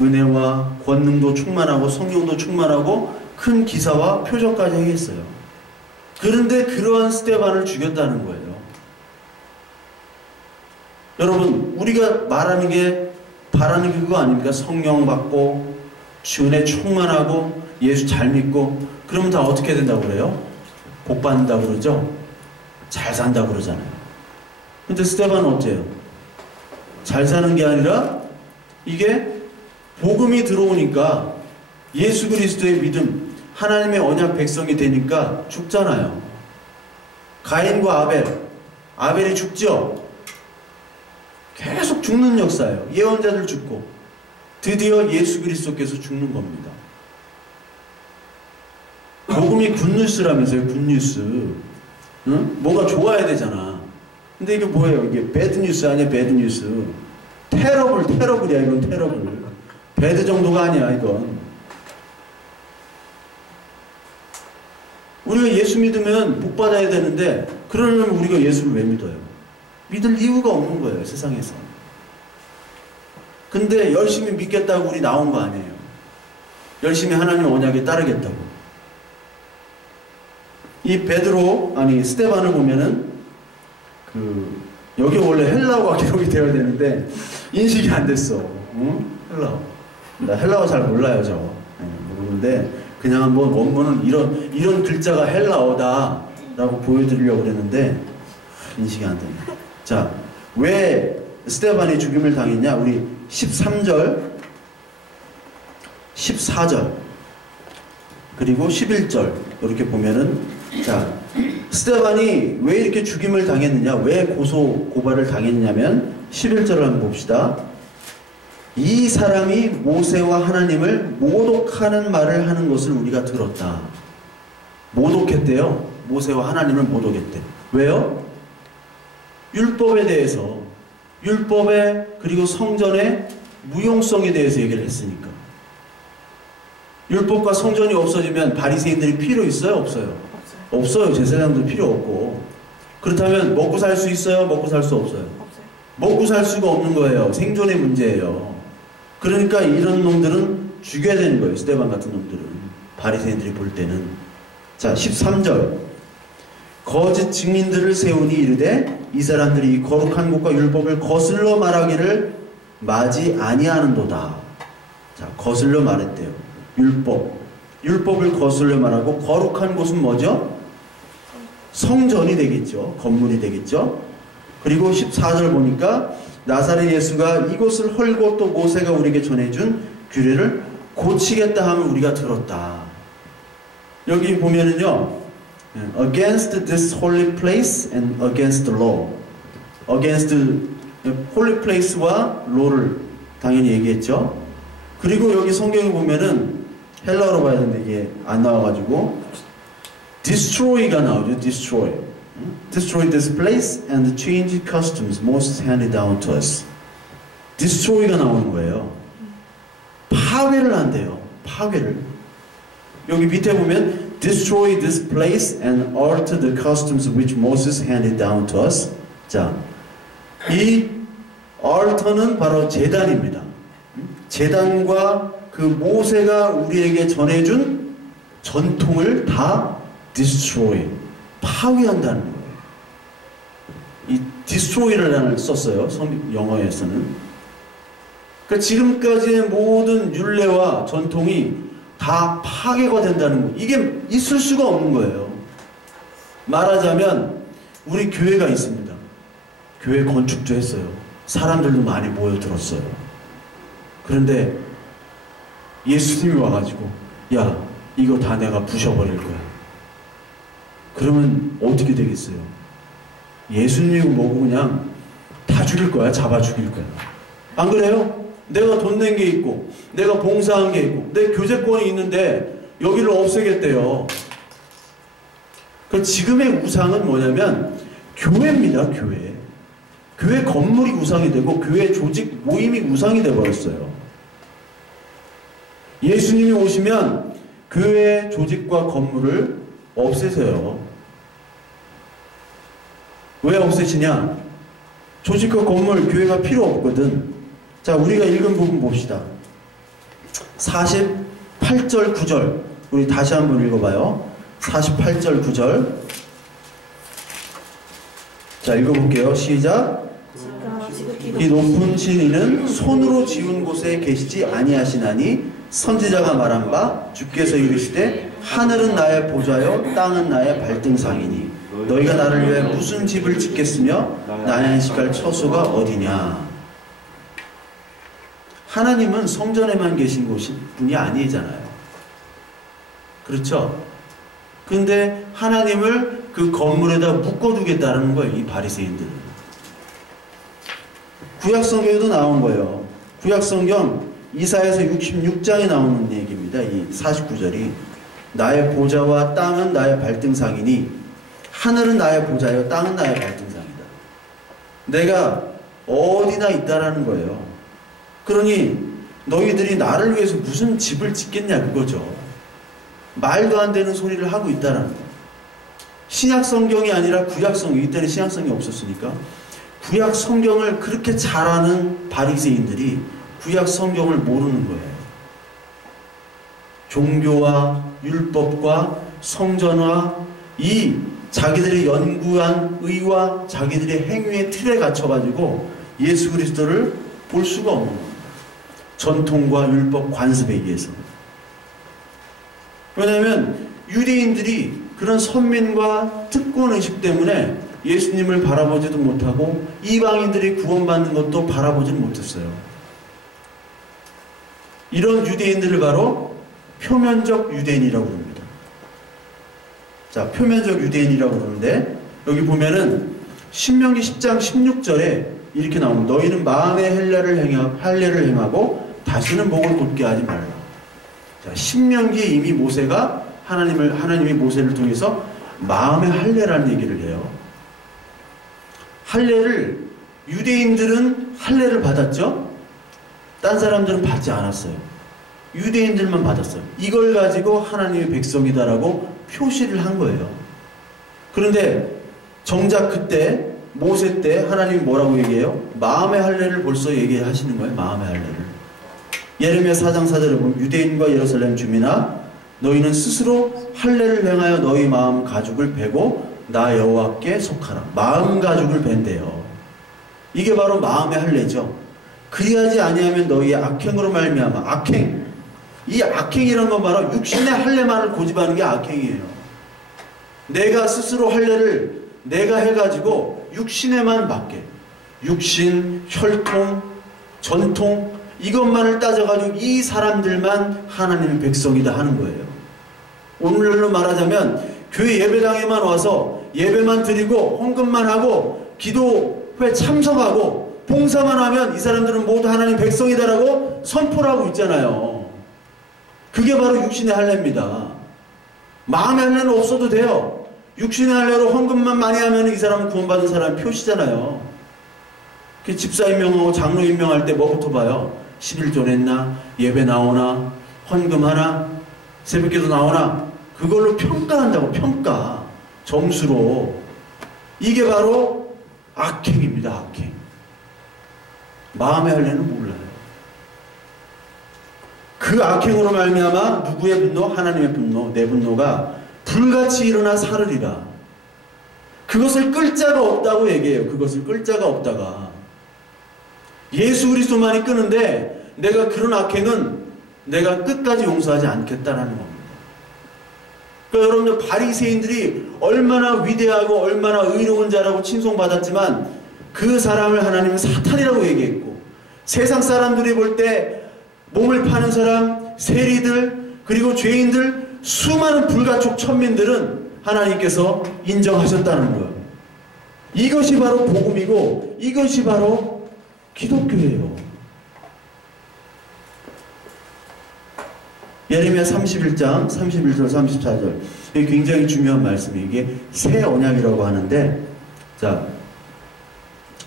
은혜와 권능도 충만하고 성령도 충만하고 큰 기사와 표적까지 행했어요. 그런데 그러한 스데반을 죽였다는 거예요. 여러분, 우리가 말하는 게 바라는 게 그거 아닙니까? 성령 받고 은혜 충만하고 예수 잘 믿고 그러면 다 어떻게 된다고 그래요? 복 받는다고 그러죠? 잘 산다고 그러잖아요. 근데 스데반은 어때요? 잘 사는 게 아니라 이게 복음이 들어오니까 예수 그리스도의 믿음, 하나님의 언약 백성이 되니까 죽잖아요. 가인과 아벨이 죽죠? 계속 죽는 역사예요. 예언자들 죽고 드디어 예수 그리스도께서 죽는 겁니다. 복음이 굿뉴스라면서요. 굿뉴스. 응? 뭐가 좋아야 되잖아. 근데 이게 뭐예요? 이게 배드뉴스 아니야? 배드뉴스. 테러블이야. 이건 테러블. 배드 정도가 아니야. 이건. 우리가 예수 믿으면 복 받아야 되는데 그러려면 우리가 예수를 왜 믿어요? 믿을 이유가 없는 거예요. 세상에서. 근데 열심히 믿겠다고 우리 나온 거 아니에요. 열심히 하나님 언약에 따르겠다고. 이 스데반을 보면은 여기 원래 헬라어가 기록이 되어야 되는데 인식이 안 됐어. 응? 헬라어. 나 헬라어 잘 몰라요, 저. 네, 모르는데 그냥 한번 원문은 이런 글자가 헬라어다라고 보여드리려고 그랬는데 인식이 안 되네. 자, 왜 스데반이 죽임을 당했냐? 우리 13절, 14절, 그리고 11절 이렇게 보면은, 자, 스데반이 왜 이렇게 죽임을 당했느냐? 왜 고발을 당했냐면 11절을 한번 봅시다. 이 사람이 모세와 하나님을 모독하는 말을 하는 것을 우리가 들었다. 모독했대요. 모세와 하나님을 모독했대. 왜요? 율법에 대해서, 율법에 그리고 성전의 무용성에 대해서 얘기를 했으니까. 율법과 성전이 없어지면 바리새인들이 필요 있어요? 없어요? 없어요. 제사장도 필요 없고. 그렇다면 먹고 살 수 있어요? 먹고 살 수 없어요? 먹고 살 수가 없는 거예요. 생존의 문제예요. 그러니까 이런 놈들은 죽여야 되는 거예요. 스데반 같은 놈들은. 바리새인들이 볼 때는. 자, 13절. 거짓 증인들을 세우니 이르되 이 사람들이 거룩한 곳과 율법을 거슬러 말하기를 마지 아니하는도다. 자, 거슬러 말했대요. 율법을 거슬러 말하고, 거룩한 곳은 뭐죠? 성전이 되겠죠. 건물이 되겠죠. 그리고 14절 보니까 나사렛 예수가 이곳을 헐고 또 모세가 우리에게 전해준 규례를 고치겠다 하면 우리가 들었다. 여기 보면은요, against this holy place and against the law. against holy place와 law를 당연히 얘기했죠. 그리고 여기 성경에 보면은 헬라어로 봐야 되는데 이게 안 나와가지고 destroy가 나오죠. destroy this place and change customs most handed down to us. destroy가 나오는 거예요. 파괴를 한대요. 파괴를. 여기 밑에 보면 destroy this place and alter the customs which Moses handed down to us. 자, 이 alter는 바로 제단입니다. 제단과 그 모세가 우리에게 전해준 전통을 다 destroy, 파괴한다는 거예요. 이 destroy를 썼어요. 영어에서는. 그러니까 지금까지의 모든 율례와 전통이 다 파괴가 된다는 거예요. 이게 있을 수가 없는 거예요. 말하자면 우리 교회가 있습니다. 교회 건축도 했어요. 사람들도 많이 모여들었어요. 그런데 예수님이 와가지고 야, 이거 다 내가 부셔버릴 거야. 그러면 어떻게 되겠어요? 예수님이 뭐고 그냥 다 죽일 거야. 잡아 죽일 거야. 안 그래요? 내가 돈 낸 게 있고 내가 봉사한 게 있고 내 교제권이 있는데 여기를 없애겠대요. 그 지금의 우상은 뭐냐면 교회입니다. 교회 건물이 우상이 되고 교회 조직 모임이 우상이 되어버렸어요. 예수님이 오시면 교회 조직과 건물을 없애세요. 왜 없애시냐? 조직과 건물, 교회가 필요 없거든. 자, 우리가 읽은 부분 봅시다. 48절 9절 우리 다시 한번 읽어봐요. 48절 9절 자, 읽어볼게요. 시작. 이 높은 신이는 손으로 지은 곳에 계시지 아니하시나니 선지자가 말한 바 주께서 이르시되 하늘은 나의 보좌요 땅은 나의 발등상이니 너희가 나를 위해 무슨 집을 짓겠으며 나의 안식할 처소가 어디냐. 하나님은 성전에만 계신 분이 아니잖아요. 그렇죠? 근데 하나님을 그 건물에다 묶어두겠다는 거예요. 이 바리새인들은. 구약성경에도 나온 거예요. 구약성경 이사야서 66장에 나오는 얘기입니다. 이 49절이 나의 보좌와 땅은 나의 발등상이니 하늘은 나의 보좌요 땅은 나의 발등상이다. 내가 어디나 있다라는 거예요. 그러니 너희들이 나를 위해서 무슨 집을 짓겠냐 그거죠. 말도 안 되는 소리를 하고 있다라는 거예요. 신약성경이 아니라 구약성경, 이때는 신약성경이 없었으니까 구약성경을 그렇게 잘 아는 바리새인들이 구약성경을 모르는 거예요. 종교와 율법과 성전과 이 자기들이 연구한 의와 자기들의 행위의 틀에 갇혀가지고 예수 그리스도를 볼 수가 없는 겁니다. 전통과 율법 관습에 의해서. 왜냐하면 유대인들이 그런 선민과 특권의식 때문에 예수님을 바라보지도 못하고 이방인들이 구원받는 것도 바라보지 못했어요. 이런 유대인들을 바로 표면적 유대인이라고 합니다. 자, 표면적 유대인이라고 그러는데 여기 보면은 신명기 10장 16절에 이렇게 나옵니다. 너희는 마음의 할례를 행하고 다시는 목을 곧게 하지 말라. 자, 신명기에 이미 모세가 하나님이 모세를 통해서 마음의 할례라는 얘기를 해요. 할례를 유대인들은 할례를 받았죠. 딴 사람들은 받지 않았어요. 유대인들만 받았어요. 이걸 가지고 하나님의 백성이다라고 표시를 한 거예요. 그런데 정작 그때 모세 때 하나님이 뭐라고 얘기해요? 마음의 할례를 벌써 얘기하시는 거예요. 마음의 할례를. 예레미야 4장 4절에 보면 유대인과 예루살렘 주민아 너희는 스스로 할례를 행하여 너희 마음 가죽을 베고 나 여호와께 속하라. 마음 가죽을 벤대요. 이게 바로 마음의 할례죠. 그리하지 아니하면 너희의 악행으로 말미암아. 악행. 이 악행이란 건 바로 육신의 할례만을 고집하는 게 악행이에요. 내가 스스로 할례를 내가 해가지고 육신에만 맞게. 육신, 혈통, 전통 이것만을 따져가지고 이 사람들만 하나님의 백성이다 하는 거예요. 오늘날로 말하자면 교회 예배당에만 와서 예배만 드리고 헌금만 하고 기도회 참석하고 봉사만 하면 이 사람들은 모두 하나님 백성이다라고 선포를 하고 있잖아요. 그게 바로 육신의 할례입니다. 마음의 할례는 없어도 돼요. 육신의 할례로 헌금만 많이 하면 이 사람은 구원받은 사람 표시잖아요. 집사 임명하고 장로 임명할 때 뭐부터 봐요? 11조 냈나? 예배 나오나? 헌금하나? 새벽기도 나오나? 그걸로 평가한다고. 평가. 점수로. 이게 바로 악행입니다. 악행. 마음의 할례는 몰라요. 그 악행으로 말미암아 누구의 분노? 하나님의 분노. 내 분노가 불같이 일어나 사르리라. 그것을 끌 자가 없다고 얘기해요. 그것을 끌 자가 없다가. 예수 그리스도만이 끄는데 내가 그런 악행은 내가 끝까지 용서하지 않겠다라는 겁니다. 그러니까 여러분들 바리새인들이 얼마나 위대하고 얼마나 의로운 자라고 칭송받았지만 그 사람을 하나님은 사탄이라고 얘기했고 세상 사람들이 볼 때 몸을 파는 사람, 세리들 그리고 죄인들 수많은 불가촉 천민들은 하나님께서 인정하셨다는 거예요. 이것이 바로 복음이고 이것이 바로 기독교예요. 예레미야 31장 31절 34절 이게 굉장히 중요한 말씀이에요. 이게 새 언약이라고 하는데 자,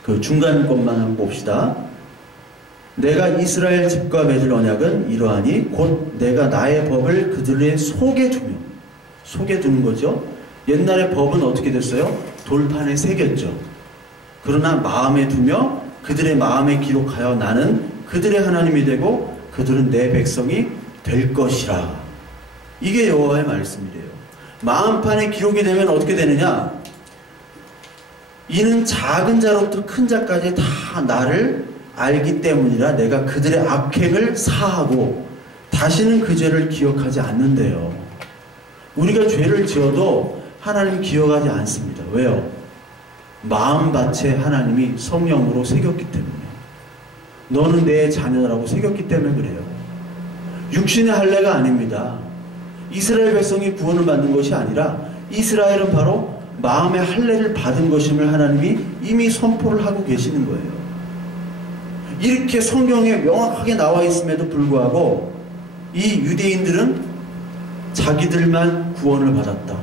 그 중간 것만 한번 봅시다. 내가 이스라엘 집과 맺을 언약은 이러하니 곧 내가 나의 법을 그들의 속에 두며 속에 두는 거죠. 옛날에 법은 어떻게 됐어요? 돌판에 새겼죠. 그러나 마음에 두며 그들의 마음에 기록하여 나는 그들의 하나님이 되고 그들은 내 백성이 될 것이라. 이게 여호와의 말씀이래요. 마음판에 기록이 되면 어떻게 되느냐? 이는 작은 자로부터 큰 자까지 다 나를 알기 때문이라 내가 그들의 악행을 사하고 다시는 그 죄를 기억하지 않는데요. 우리가 죄를 지어도 하나님 기억하지 않습니다. 왜요? 마음밭에 하나님이 성령으로 새겼기 때문에. 너는 내 자녀라고 새겼기 때문에 그래요. 육신의 할례가 아닙니다. 이스라엘 백성이 구원을 받는 것이 아니라 이스라엘은 바로 마음의 할례를 받은 것임을 하나님이 이미 선포를 하고 계시는 거예요. 이렇게 성경에 명확하게 나와 있음에도 불구하고 이 유대인들은 자기들만 구원을 받았다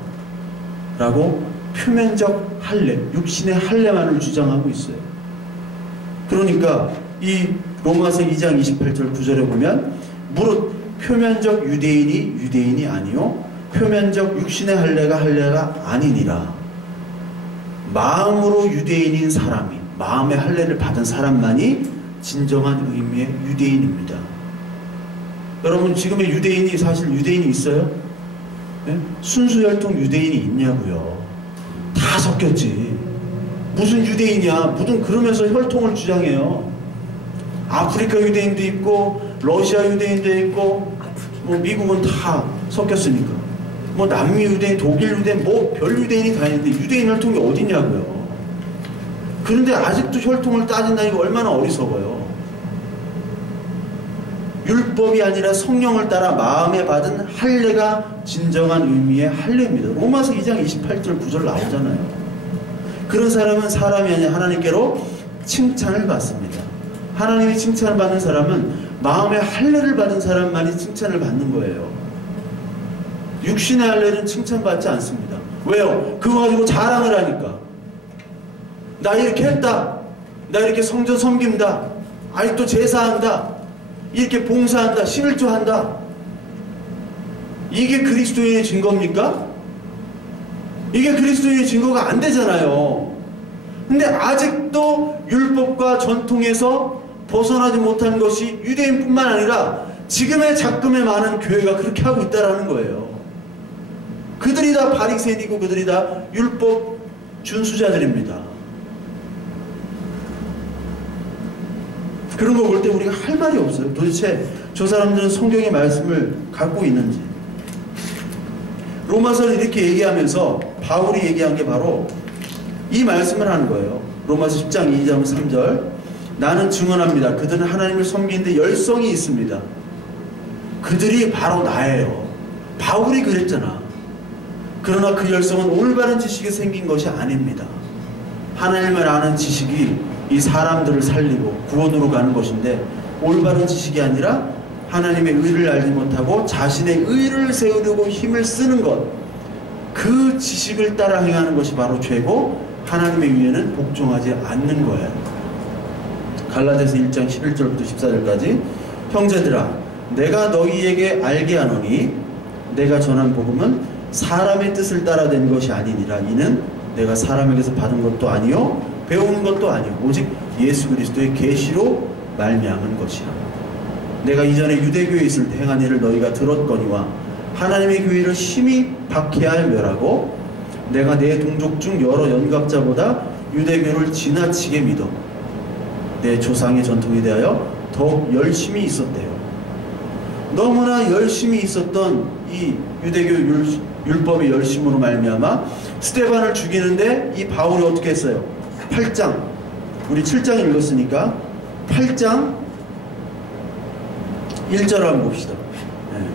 라고 표면적 할례, 육신의 할례만을 주장하고 있어요. 그러니까 이 로마서 2장 28절 9절에 보면 무릇 표면적 유대인이 아니요 표면적 육신의 할례가 아니니라. 마음으로 유대인인 사람이 마음의 할례를 받은 사람만이 진정한 의미의 유대인입니다. 여러분 지금의 유대인이 사실 유대인이 있어요? 네? 순수혈통 유대인이 있냐고요. 다 섞였지. 무슨 유대인이야. 무슨 그러면서 혈통을 주장해요. 아프리카 유대인도 있고 러시아 유대인도 있고 뭐 미국은 다 섞였으니까 뭐 남미 유대인, 독일 유대인, 뭐 별 유대인이 다 있는데 유대인 혈통이 어딨냐고요. 그런데 아직도 혈통을 따진다니까 얼마나 어리석어요. 율법이 아니라 성령을 따라 마음에 받은 할례가 진정한 의미의 할례입니다. 로마서 2장 28절 9절 나오잖아요. 그런 사람은 사람이 아니라 하나님께로 칭찬을 받습니다. 하나님이 칭찬을 받는 사람은 마음의 할례를 받은 사람만이 칭찬을 받는 거예요. 육신의 할례는 칭찬받지 않습니다. 왜요? 그거 가지고 자랑을 하니까. 나 이렇게 했다. 나 이렇게 성전 섬긴다. 아직도 제사한다. 이렇게 봉사한다. 11조한다. 이게 그리스도인의 증거입니까? 이게 그리스도인의 증거가 안 되잖아요. 근데 아직도 율법과 전통에서 벗어나지 못한 것이 유대인뿐만 아니라 지금의 작금의 많은 교회가 그렇게 하고 있다는 거예요. 그들이 다 바리새인이고 그들이 다 율법 준수자들입니다. 그런 거 볼 때 우리가 할 말이 없어요. 도대체 저 사람들은 성경의 말씀을 갖고 있는지. 로마서를 이렇게 얘기하면서 바울이 얘기한 게 바로 이 말씀을 하는 거예요. 로마서 10장 2장 3절. 나는 증언합니다. 그들은 하나님을 섬기는데 열성이 있습니다. 그들이 바로 나예요. 바울이 그랬잖아. 그러나 그 열성은 올바른 지식에 생긴 것이 아닙니다. 하나님을 아는 지식이 이 사람들을 살리고 구원으로 가는 것인데 올바른 지식이 아니라 하나님의 의를 알지 못하고 자신의 의를 세우려고 힘을 쓰는 것, 그 지식을 따라 행하는 것이 바로 죄고 하나님의 위에는 복종하지 않는 거예요. 갈라디아서 1장 11절부터 14절까지 형제들아 내가 너희에게 알게 하노니 내가 전한 복음은 사람의 뜻을 따라 된 것이 아니니라. 이는 내가 사람에게서 받은 것도 아니요 배우는 것도 아니요 오직 예수 그리스도의 계시로 말미암은 것이라. 내가 이전에 유대교에 있을 때 행한 일을 너희가 들었거니와 하나님의 교회를 심히 박해하여 멸하고 내가 내 동족 중 여러 연갑자보다 유대교를 지나치게 믿어 내 조상의 전통에 대하여 더욱 열심히 있었대요. 너무나 열심히 있었던 이 유대교 율법의 열심으로 말미암아 스데반을 죽이는데 이 바울이 어떻게 했어요? 8장, 우리 7장 읽었으니까 8장 1절 한번 봅시다. 네.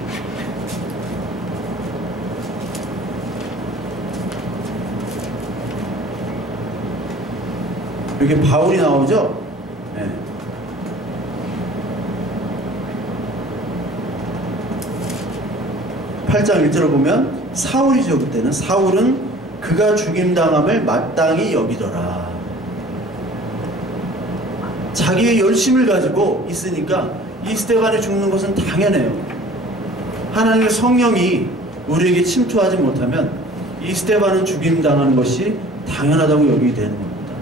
여기 바울이 나오죠? 네. (8장 1절을) 보면 사울이죠. 그때는 사울은 그가 죽임당함을 마땅히 여기더라. 자기의 열심을 가지고 있으니까 이 스데반이 죽는 것은 당연해요. 하나님의 성령이 우리에게 침투하지 못하면 이 스데반은 죽임당하는 것이 당연하다고 여기게 되는 겁니다.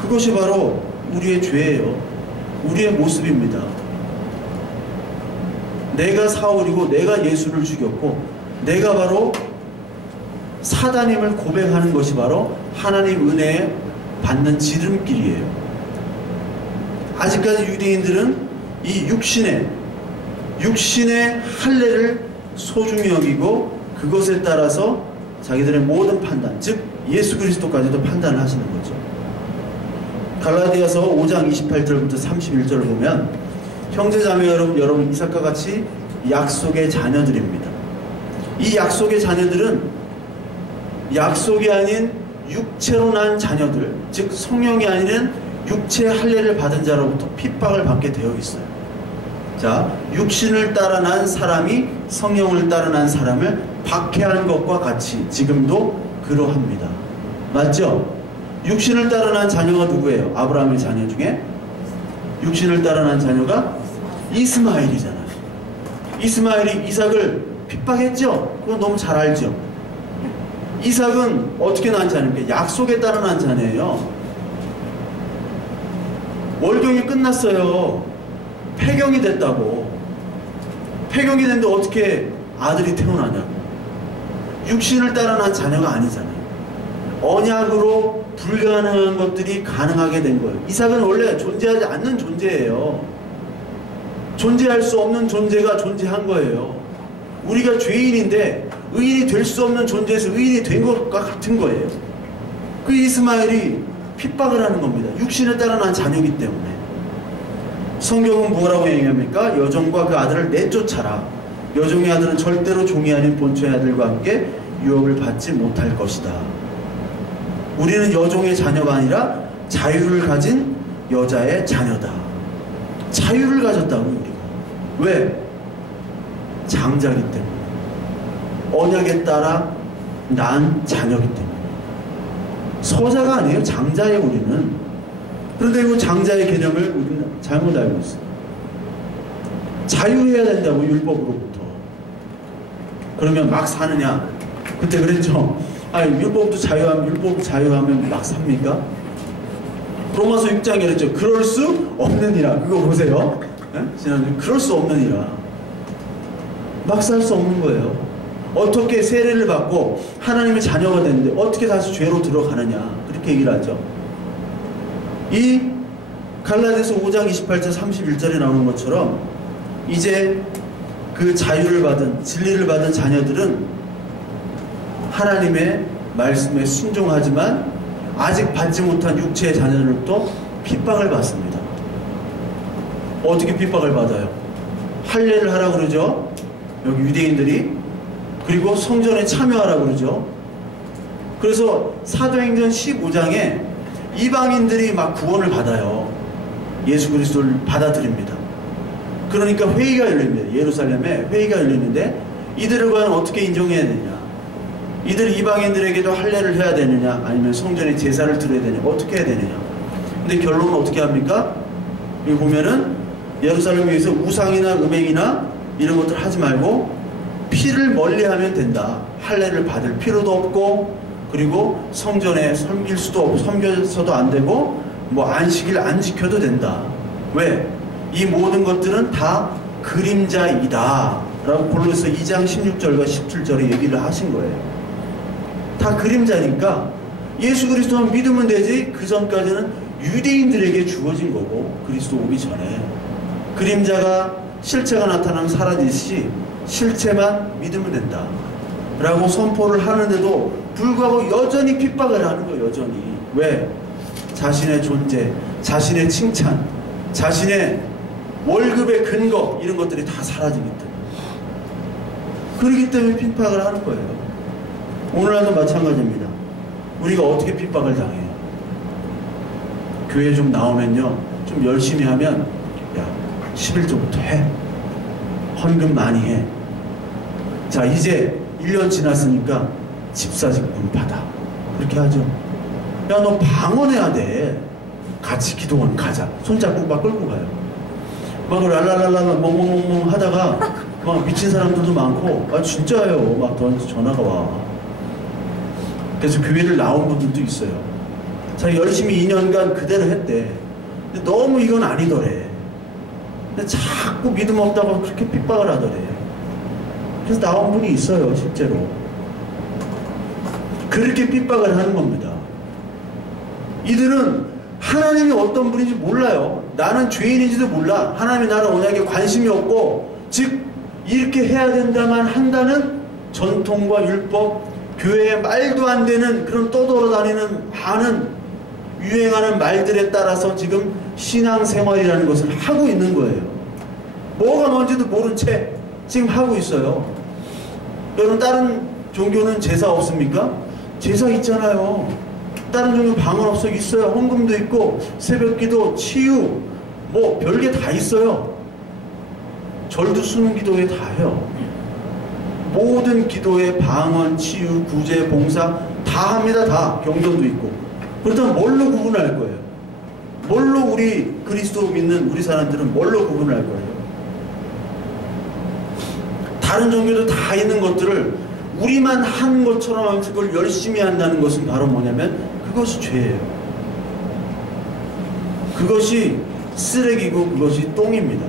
그것이 바로 우리의 죄예요. 우리의 모습입니다. 내가 사울이고 내가 예수를 죽였고 내가 바로 사단임을 고백하는 것이 바로 하나님 은혜에 받는 지름길이에요. 아직까지 유대인들은 이 육신의 할례를 소중히 여기고 그것에 따라서 자기들의 모든 판단, 즉 예수 그리스도까지도 판단을 하시는 거죠. 갈라디아서 5장 28절부터 31절을 보면 형제자매 여러분 이삭과 같이 약속의 자녀들입니다. 이 약속의 자녀들은 약속이 아닌 육체로 난 자녀들, 즉 성령이 아닌 육체의 할례를 받은 자로부터 핍박을 받게 되어 있어요. 자, 육신을 따라 난 사람이 성령을 따라 난 사람을 박해하는 것과 같이 지금도 그러합니다. 맞죠? 육신을 따라 난 자녀가 누구예요? 아브라함의 자녀 중에 육신을 따라 난 자녀가 이스마엘이잖아요. 이스마엘이 이삭을 핍박했죠? 그건 너무 잘 알죠? 이삭은 어떻게 난 자녀입니까? 약속에 따라 난 자녀예요. 월경이 끝났어요. 폐경이 됐다고. 폐경이 됐는데 어떻게 아들이 태어나냐고. 육신을 따라 난 자녀가 아니잖아요. 언약으로 불가능한 것들이 가능하게 된 거예요. 이삭은 원래 존재하지 않는 존재예요. 존재할 수 없는 존재가 존재한 거예요. 우리가 죄인인데 의인이 될 수 없는 존재에서 의인이 된 것과 같은 거예요. 그 이스마엘이 핍박을 하는 겁니다. 육신에 따라 난 자녀이기 때문에. 성경은 뭐라고 얘기합니까? 여종과 그 아들을 내쫓아라. 여종의 아들은 절대로 종이 아닌 본처의 아들과 함께 유업을 받지 못할 것이다. 우리는 여종의 자녀가 아니라 자유를 가진 여자의 자녀다. 자유를 가졌다고 우리가. 왜? 장자기 때문에. 언약에 따라 난 자녀기 때문에. 서자가 아니에요. 장자예요 우리는. 그런데 이 장자의 개념을 우리는 잘못 알고 있어요. 자유해야 된다고 율법으로부터. 그러면 막 사느냐? 그때 그랬죠. 아니 율법도 자유하면 막 삽니까? 로마서 6장에 그랬죠. 그럴 수 없느니라. 그거 보세요. 지난주에 그럴 수 없느니라. 막 살 수 없는 거예요. 어떻게 세례를 받고 하나님의 자녀가 됐는데 어떻게 다시 죄로 들어가느냐. 그렇게 얘기를 하죠. 이 갈라디아서 5장 28절 31절에 나오는 것처럼 이제 그 자유를 받은 진리를 받은 자녀들은 하나님의 말씀에 순종하지만 아직 받지 못한 육체의 자녀들도 핍박을 받습니다. 어떻게 핍박을 받아요? 할례를 하라고 그러죠. 여기 유대인들이. 그리고 성전에 참여하라고 그러죠. 그래서 사도행전 15장에 이방인들이 막 구원을 받아요. 예수 그리스도를 받아들입니다. 그러니까 회의가 열립니다. 예루살렘에 회의가 열리는데 이들을 과연 어떻게 인정해야 되냐? 이들 이방인들에게도 할례를 해야 되느냐? 아니면 성전에 제사를 드려야 되느냐? 어떻게 해야 되느냐? 근데 결론은 어떻게 합니까? 여기 보면은 예루살렘에 위해서 우상이나 음행이나 이런 것들 하지 말고 피를 멀리하면 된다. 할례를 받을 필요도 없고 그리고 성전에 섬길 수도 없고 섬겨서도 안 되고 뭐 안식일 안 지켜도 된다. 왜? 이 모든 것들은 다 그림자이다 라고 골로새 2장 16절과 17절에 얘기를 하신 거예요. 다 그림자니까 예수 그리스도만 믿으면 되지. 그 전까지는 유대인들에게 주어진 거고 그리스도 오기 전에 그림자가 실체가 나타나면 사라지듯이 실체만 믿으면 된다 라고 선포를 하는데도 불구하고 여전히 핍박을 하는 거예요. 여전히. 왜? 자신의 존재, 자신의 칭찬, 자신의 월급의 근거 이런 것들이 다 사라지기 때문에. 그렇기 때문에 핍박을 하는 거예요. 오늘날도 마찬가지입니다. 우리가 어떻게 핍박을 당해요? 교회 좀 나오면요, 좀 열심히 하면 야 11조부터 해, 헌금 많이 해. 자 이제 1년 지났으니까 집사직분 받아. 그렇게 하죠. 야 너 방언해야 돼. 같이 기도원 가자. 손잡고 막 끌고 가요. 막 랄랄랄라 멍멍멍멍 하다가 막 미친 사람들도 많고 아 진짜예요. 막 전화가 와. 그래서 교회를 나온 분들도 있어요. 자 열심히 2년간 그대로 했대. 근데 너무 이건 아니더래. 근데 자꾸 믿음 없다고 그렇게 핍박을 하더래. 그래서 나온 분이 있어요. 실제로. 그렇게 핍박을 하는 겁니다. 이들은 하나님이 어떤 분인지 몰라요. 나는 죄인인지도 몰라. 하나님이 나를 언약에 관심이 없고 즉 이렇게 해야 된다만 한다는 전통과 율법, 교회에 말도 안 되는 그런 떠돌아다니는 많은 유행하는 말들에 따라서 지금 신앙생활이라는 것을 하고 있는 거예요. 뭐가 뭔지도 모른 채 지금 하고 있어요. 여러분 다른 종교는 제사 없습니까? 제사 있잖아요. 다른 종교 방언 없어? 있어요. 헌금도 있고 새벽기도, 치유 뭐 별게 다 있어요. 절도 수능 기도회 다 해요. 모든 기도에 방언, 치유, 구제, 봉사 다 합니다. 다. 경전도 있고. 그렇다면 뭘로 구분할 거예요? 뭘로 우리 그리스도 믿는 우리 사람들은 뭘로 구분할 거예요? 다른 종교도 다 있는 것들을 우리만 한 것처럼 하면서 그걸 열심히 한다는 것은 바로 뭐냐면 그것이 죄예요. 그것이 쓰레기고 그것이 똥입니다.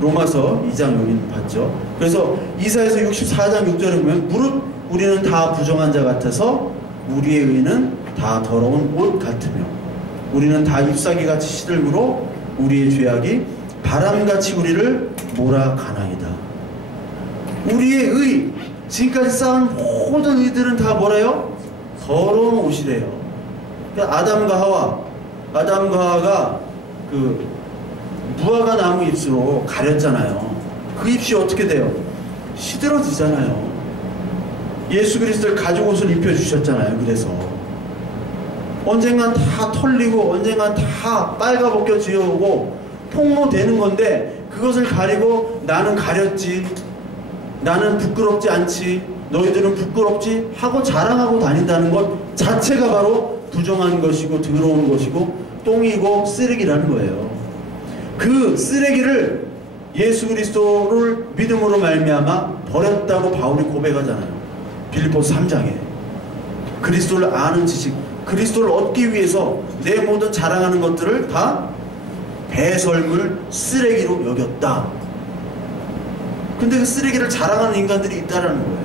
로마서 2장 여기는 봤죠. 그래서 이사야서 64장 6절에 보면 무릇 우리는 다 부정한 자 같아서 우리의 의는 다 더러운 옷 같으며 우리는 다 잎사귀같이 시들므로 우리의 죄악이 바람같이 우리를 몰아가나이다. 우리의 의, 지금까지 쌓은 모든 의들은 다 뭐래요? 더러운 옷이래요. 그러니까 아담과 하와가 그 무화과 나무 잎으로 가렸잖아요. 그 잎이 어떻게 돼요? 시들어지잖아요. 예수 그리스도를 가죽 옷을 입혀주셨잖아요. 그래서 언젠간 다 털리고 언젠간 다 빨가벗겨지고 폭로되는 건데, 그것을 가리고 나는 가렸지, 나는 부끄럽지 않지, 너희들은 부끄럽지 하고 자랑하고 다닌다는 것 자체가 바로 부정한 것이고 더러운 것이고 똥이고 쓰레기라는 거예요. 그 쓰레기를 예수 그리스도를 믿음으로 말미암아 버렸다고 바울이 고백하잖아요. 빌립보서 3장에. 그리스도를 아는 지식, 그리스도를 얻기 위해서 내 모든 자랑하는 것들을 다 배설물, 쓰레기로 여겼다. 근데 그 쓰레기를 자랑하는 인간들이 있다라는 거예요.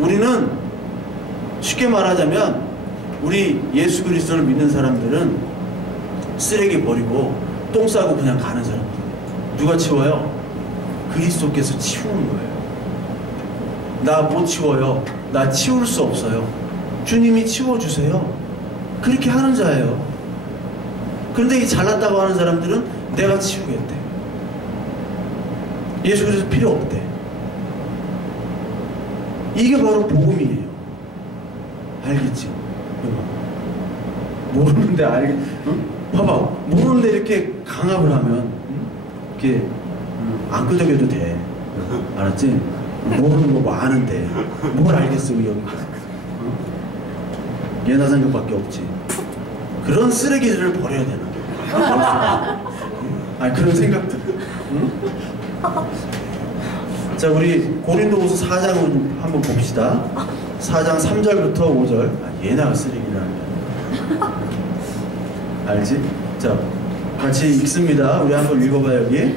우리는 쉽게 말하자면 우리 예수 그리스도를 믿는 사람들은 쓰레기 버리고 똥 싸고 그냥 가는 사람들. 누가 치워요? 그리스도께서 치우는 거예요. 나 못 치워요. 나 치울 수 없어요. 주님이 치워주세요. 그렇게 하는 자예요. 그런데 이 잘났다고 하는 사람들은 내가 치우겠대. 예수 그리스도 필요 없대. 이게 바로 복음이에요. 알겠지? 모르는데 응? 봐봐, 모르는데 이렇게 강압을 하면 이렇게 안 끄덕여도 돼. 알았지? 모르는 거 뭐 아는데 뭘 알겠어 여기. 예나상격밖에 없지. 그런 쓰레기들을 버려야 되나? 아니 그런 생각들. 응? 자, 우리 고린도후서 4장을 한번 봅시다. 4장 3절부터 5절. 예나가 쓰레기라는 거야. 알지? 자, 같이 읽습니다. 우리 한번 읽어봐요. 여기.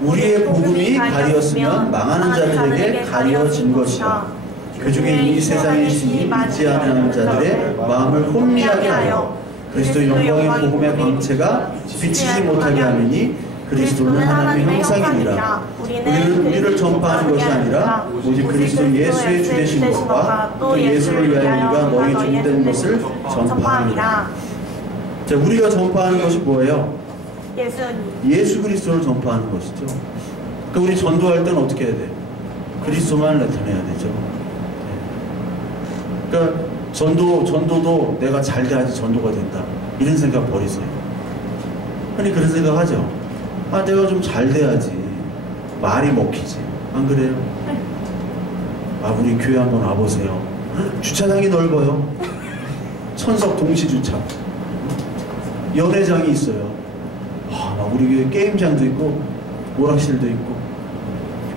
우리의 복음이 가리었으면 망하는 자들에게 가려진 것이라. 그 중에 이 세상의 신이 믿지 않는 자들의 마음을 혼미하게 하여 그리스도 영광의 복음의 광채가 비치지 못하게 하느니 그리스도는 하나님의 형상이니라. 우리는 우리를 전파하는 것이 아니라 오직 그리스도 예수의 주되신 것과 또 예수를 위하여 우리가 너희 종된 것을 전파합니다. 자, 우리가 전파하는 것이 뭐예요? 예수 그리스도를 전파하는 것이죠. 그러니까 우리 전도할 때는 어떻게 해야 돼? 그리스도만 나타내야 되죠. 그러니까 전도도 내가 잘 돼야지 전도가 된다, 이런 생각 버리세요. 아니 그런 생각 하죠. 아, 내가 좀 잘 돼야지 말이 먹히지. 안 그래요? 아, 우리 교회 한번 와보세요. 주차장이 넓어요. 천석 동시 주차. 연회장이 있어요. 아, 우리 교회 게임장도 있고 오락실도 있고.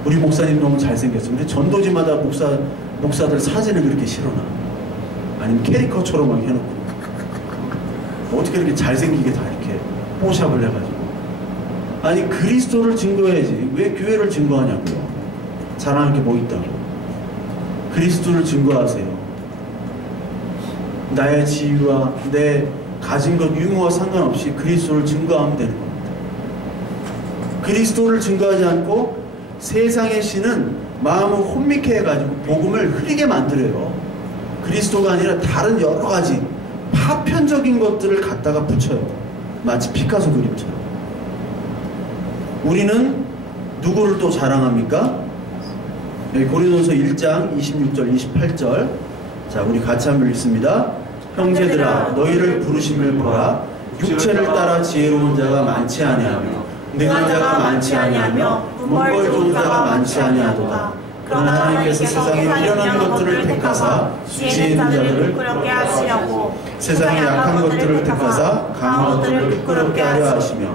우리 목사님 너무 잘생겼어. 우리 전도지마다 목사들 사진을 그렇게 실어놔. 아니면 캐리커처럼 막 해놓고. 어떻게 이렇게 잘생기게 다 이렇게 뽀샵을 해가지고. 아니 그리스도를 증거해야지. 왜 교회를 증거하냐고요. 자랑할 게 뭐 있다고. 그리스도를 증거하세요. 나의 지위와 내 가진 것 유무와 상관없이 그리스도를 증거하면 되는 겁니다. 그리스도를 증거하지 않고 세상의 신은 마음을 혼미케 해가지고 복음을 흐리게 만들어요. 그리스도가 아니라 다른 여러 가지 파편적인 것들을 갖다가 붙여요. 마치 피카소 그림처럼. 우리는 누구를 또 자랑합니까? 여기 고린도서 1장 26절 28절. 자, 우리 같이 한번 읽습니다. 형제들아, 너희를 부르심을 보라. 육체를 따라 지혜로운 자가 많지 아니하며 능한 자가 많지 아니하며 문벌 좋은 자가 많지 아니하도다. 그러나 하나님께서 세상에 미련한 것들을 택하사 지혜 있는 자들을 부끄럽게 하시려고 세상에 약한 것들을 택하사 강한 것들을 부끄럽게 하려 하시며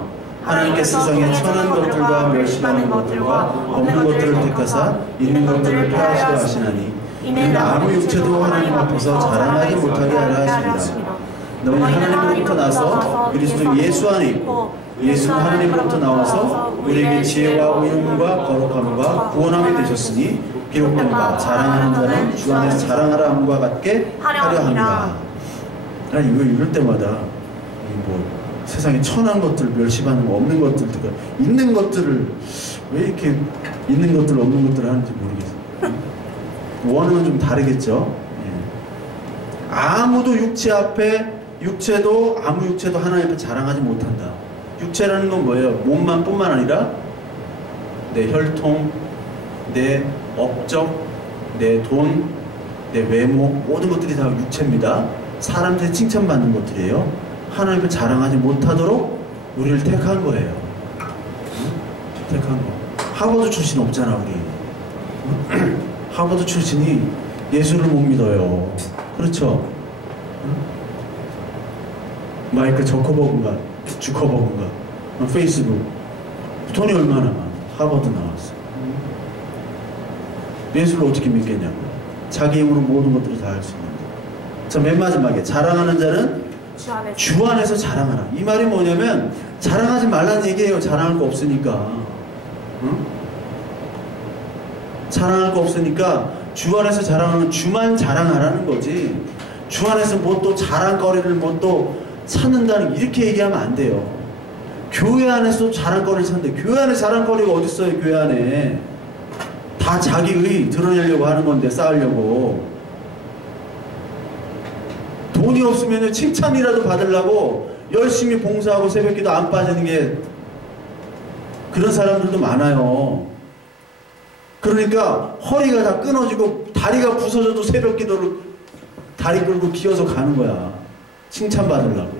하나님께서 세상에 천한 것들과 멸시하는 것들과 없는 것들을 택하사 있는 것들을 폐하시려 하시나니 이는 아무 육체도 하나님 앞에서 자랑하지 못하게 하려 하시니라. 너희는 하나님으로부터 나서 그리스도 예수 안에 있고 예수는 하나님으로부터 나와서 우리에게 지혜와 의로움과 거룩함과 구원함이 되셨으니 비록 자랑하는 자는 주 안에서 자랑하라 함과 같게 하려 합니다. 난 이거 읽을 때마다 뭐 세상에 천한 것들 멸시받는 거 없는 것들 있는 것들을 왜 이렇게 있는 것들 없는 것들을 하는지 모르겠어요. 원어는 좀 다르겠죠. 아무도 육체 앞에 아무 육체도 하나님 앞에 자랑하지 못한다. 육체라는 건 뭐예요? 몸만 뿐만 아니라 내 혈통, 내 업적, 내 돈, 내 외모 모든 것들이 다 육체입니다. 사람들이 칭찬받는 것들이에요. 하나님 앞에 자랑하지 못하도록 우리를 택한 거예요. 택한 거. 하버드 출신 없잖아 우리. 하버드 출신이 예수를 못 믿어요. 그렇죠? 마이클 저커버그인가 주커버그인가 페이스북 돈이 얼마나 많아. 하버드 나왔어. 예수를 어떻게 믿겠냐고요. 자기 힘으로 모든 것들을 다 할 수 있는데. 자, 맨 마지막에 자랑하는 자는 주 안에서 자랑하라. 이 말이 뭐냐면 자랑하지 말라는 얘기예요. 자랑할 거 없으니까. 응? 자랑할 거 없으니까 주 안에서 자랑하는 주만 자랑하라는 거지. 주 안에서 뭐 또 자랑거리를 뭐 또 찾는다는 이렇게 얘기하면 안 돼요. 교회 안에서 자랑거리를 찾는데 교회 안에 자랑거리가 어디 있어요? 교회 안에 다 자기의 드러내려고 하는 건데 쌓으려고. 돈이 없으면 칭찬이라도 받으려고 열심히 봉사하고 새벽기도 안 빠지는 게 그런 사람들도 많아요. 그러니까 허리가 다 끊어지고 다리가 부서져도 새벽기도를 다리 끌고 기어서 가는 거야. 칭찬받으려고.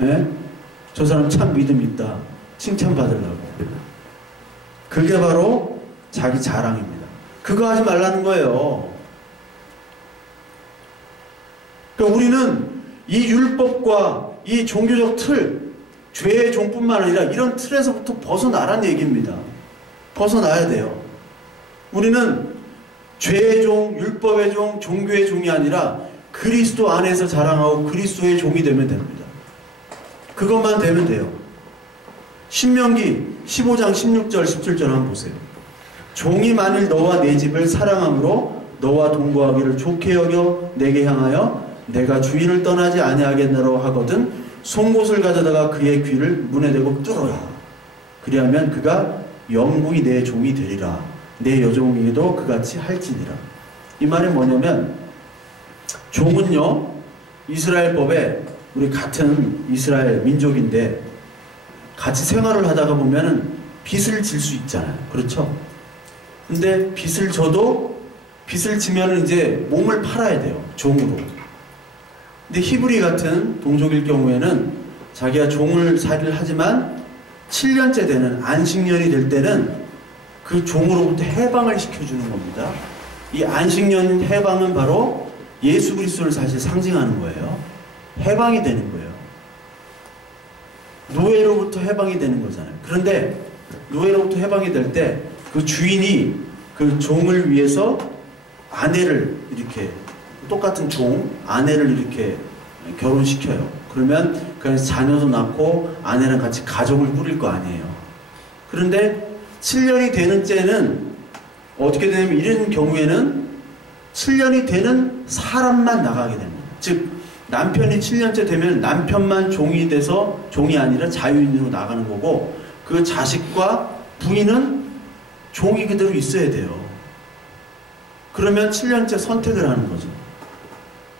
예? 저 사람 참 믿음 있다. 칭찬받으려고. 그게 바로 자기 자랑입니다. 그거 하지 말라는 거예요. 그러니까 우리는 이 율법과 이 종교적 틀, 죄의 종뿐만 아니라 이런 틀에서부터 벗어나라는 얘기입니다. 벗어나야 돼요. 우리는 죄의 종, 율법의 종, 종교의 종이 아니라 그리스도 안에서 자랑하고 그리스도의 종이 되면 됩니다. 그것만 되면 돼요. 신명기 15장 16절 17절 한번 보세요. 종이 만일 너와 내 집을 사랑함으로 너와 동거하기를 좋게 여겨 내게 향하여 내가 주인을 떠나지 아니하겠노라 하거든 송곳을 가져다가 그의 귀를 문에 대고 뚫어라. 그리하면 그가 영구히 내 종이 되리라. 내 여종에게도 그같이 할지니라. 이 말이 뭐냐면 종은요 이스라엘 법에 우리 같은 이스라엘 민족인데 같이 생활을 하다가 보면은 빚을 질 수 있잖아요. 그렇죠? 근데 빚을 져도 빚을 지면은 이제 몸을 팔아야 돼요. 종으로. 근데 히브리 같은 동족일 경우에는 자기가 종을 살이를 하지만 7년째 되는 안식년이 될 때는 그 종으로부터 해방을 시켜주는 겁니다. 이 안식년 해방은 바로 예수 그리스도를 사실 상징하는 거예요. 해방이 되는 거예요. 노예로부터 해방이 되는 거잖아요. 그런데 노예로부터 해방이 될 때 그 주인이 그 종을 위해서 아내를 이렇게 똑같은 종, 아내를 이렇게 결혼시켜요. 그러면 그 자녀도 낳고 아내랑 같이 가족을 꾸릴 거 아니에요. 그런데 7년이 되는 째는 어떻게 되냐면 이런 경우에는 7년이 되는 사람만 나가게 됩니다. 즉 남편이 7년째 되면 남편만 종이 돼서 종이 아니라 자유인으로 나가는 거고 그 자식과 부인은 종이 그대로 있어야 돼요. 그러면 7년째 선택을 하는 거죠.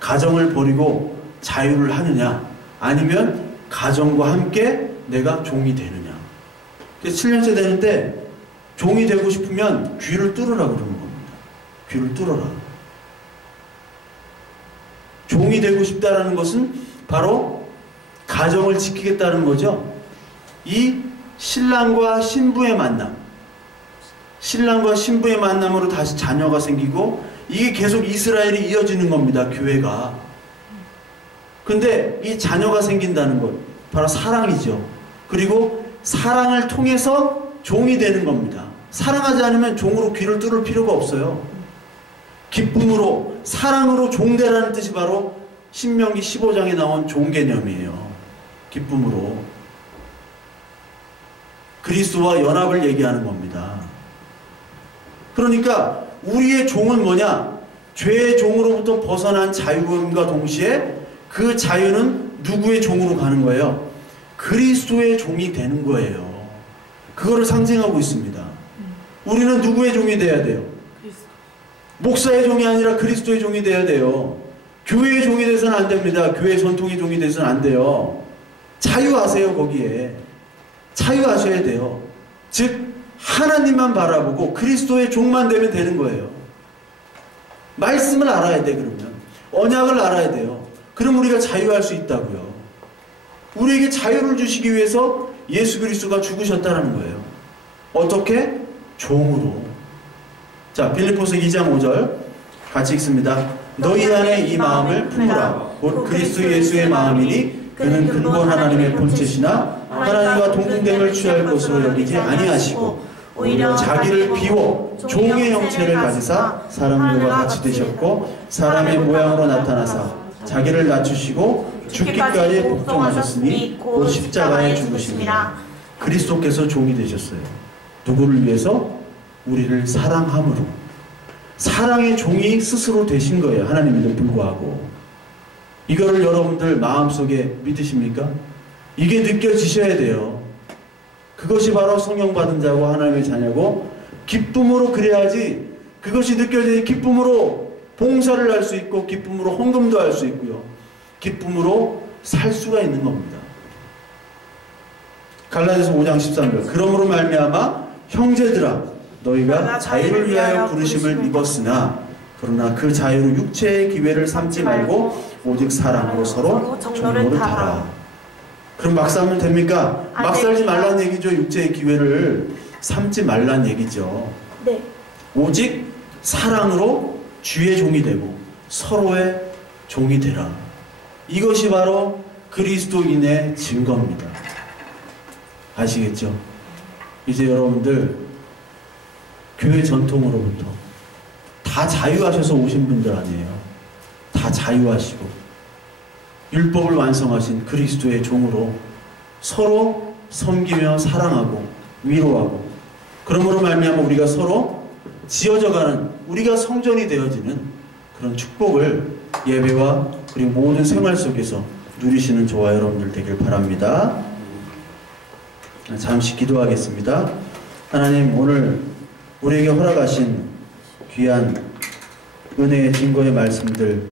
가정을 버리고 자유를 하느냐 아니면 가정과 함께 내가 종이 되느냐. 그래서 7년째 되는데 종이 되고 싶으면 귀를 뚫으라 그러는 겁니다. 귀를 뚫어라. 종이 되고 싶다라는 것은 바로 가정을 지키겠다는 거죠. 이 신랑과 신부의 만남, 신랑과 신부의 만남으로 다시 자녀가 생기고 이게 계속 이스라엘이 이어지는 겁니다. 교회가. 근데 이 자녀가 생긴다는 것 바로 사랑이죠. 그리고 사랑을 통해서 종이 되는 겁니다. 사랑하지 않으면 종으로 귀를 뚫을 필요가 없어요. 기쁨으로 사랑으로 종되라는 뜻이 바로 신명기 15장에 나온 종 개념이에요. 기쁨으로 그리스도와 연합을 얘기하는 겁니다. 그러니까 우리의 종은 뭐냐? 죄의 종으로부터 벗어난 자유함과 동시에 그 자유는 누구의 종으로 가는 거예요? 그리스도의 종이 되는 거예요. 그거를 상징하고 있습니다. 우리는 누구의 종이 돼야 돼요? 목사의 종이 아니라 그리스도의 종이 돼야 돼요. 교회의 종이 돼서는 안 됩니다. 교회 전통의 종이 돼서는 안 돼요. 자유하세요. 거기에 자유하셔야 돼요. 즉 하나님만 바라보고 그리스도의 종만 되면 되는 거예요. 말씀을 알아야 돼. 그러면 언약을 알아야 돼요. 그럼 우리가 자유할 수 있다고요. 우리에게 자유를 주시기 위해서 예수 그리스도가 죽으셨다는 거예요. 어떻게? 종으로. 자, 빌립보서 2장 5절 같이 읽습니다. 너희 안에 이 마음을 품으라. 곧 그리스도 예수의 마음이니 그는 근본 하나님의 본체시나 하나님과 동등됨을 취할 것으로 여기지 아니하시고 오히려 자기를 비워 종의 형체를 가지사 사람들과 같이 되셨고 사람의 모양으로 나타나사 자기를 낮추시고 죽기까지 복종하셨으니 곧 십자가에 죽으심이라. 그리스도께서 종이 되셨어요. 누구를 위해서? 우리를 사랑함으로. 사랑의 종이 스스로 되신 거예요. 하나님에도 불구하고. 이거를 여러분들 마음속에 믿으십니까? 이게 느껴지셔야 돼요. 그것이 바로 성령 받은 자고 하나님의 자녀고 기쁨으로 그래야지. 그것이 느껴져야 기쁨으로 봉사를 할 수 있고 기쁨으로 헌금도 할 수 있고요. 기쁨으로 살 수가 있는 겁니다. 갈라디아서 5장 13절 그러므로 말미암아 형제들아 너희가 자유를 위하여 부르심을 입었으나 그러나 그 자유로 육체의 기회를 삼지 말고 오직 사랑으로 서로 종로를 타라. 그럼 막 살면 됩니까? 막 살지 말란 얘기죠. 육체의 기회를 삼지 말란 얘기죠. 네. 오직 사랑으로 주의 종이 되고 서로의 종이 되라. 이것이 바로 그리스도인의 증거입니다. 아시겠죠? 이제 여러분들 교회 전통으로부터 다 자유하셔서 오신 분들 아니에요. 다 자유하시고 율법을 완성하신 그리스도의 종으로 서로 섬기며 사랑하고 위로하고 그러므로 말미암아 우리가 서로 지어져가는 우리가 성전이 되어지는 그런 축복을 예배와 그리고 모든 생활 속에서 누리시는 저와 여러분들 되길 바랍니다. 잠시 기도하겠습니다. 하나님 오늘 우리에게 허락하신 귀한 은혜의 증거의 말씀들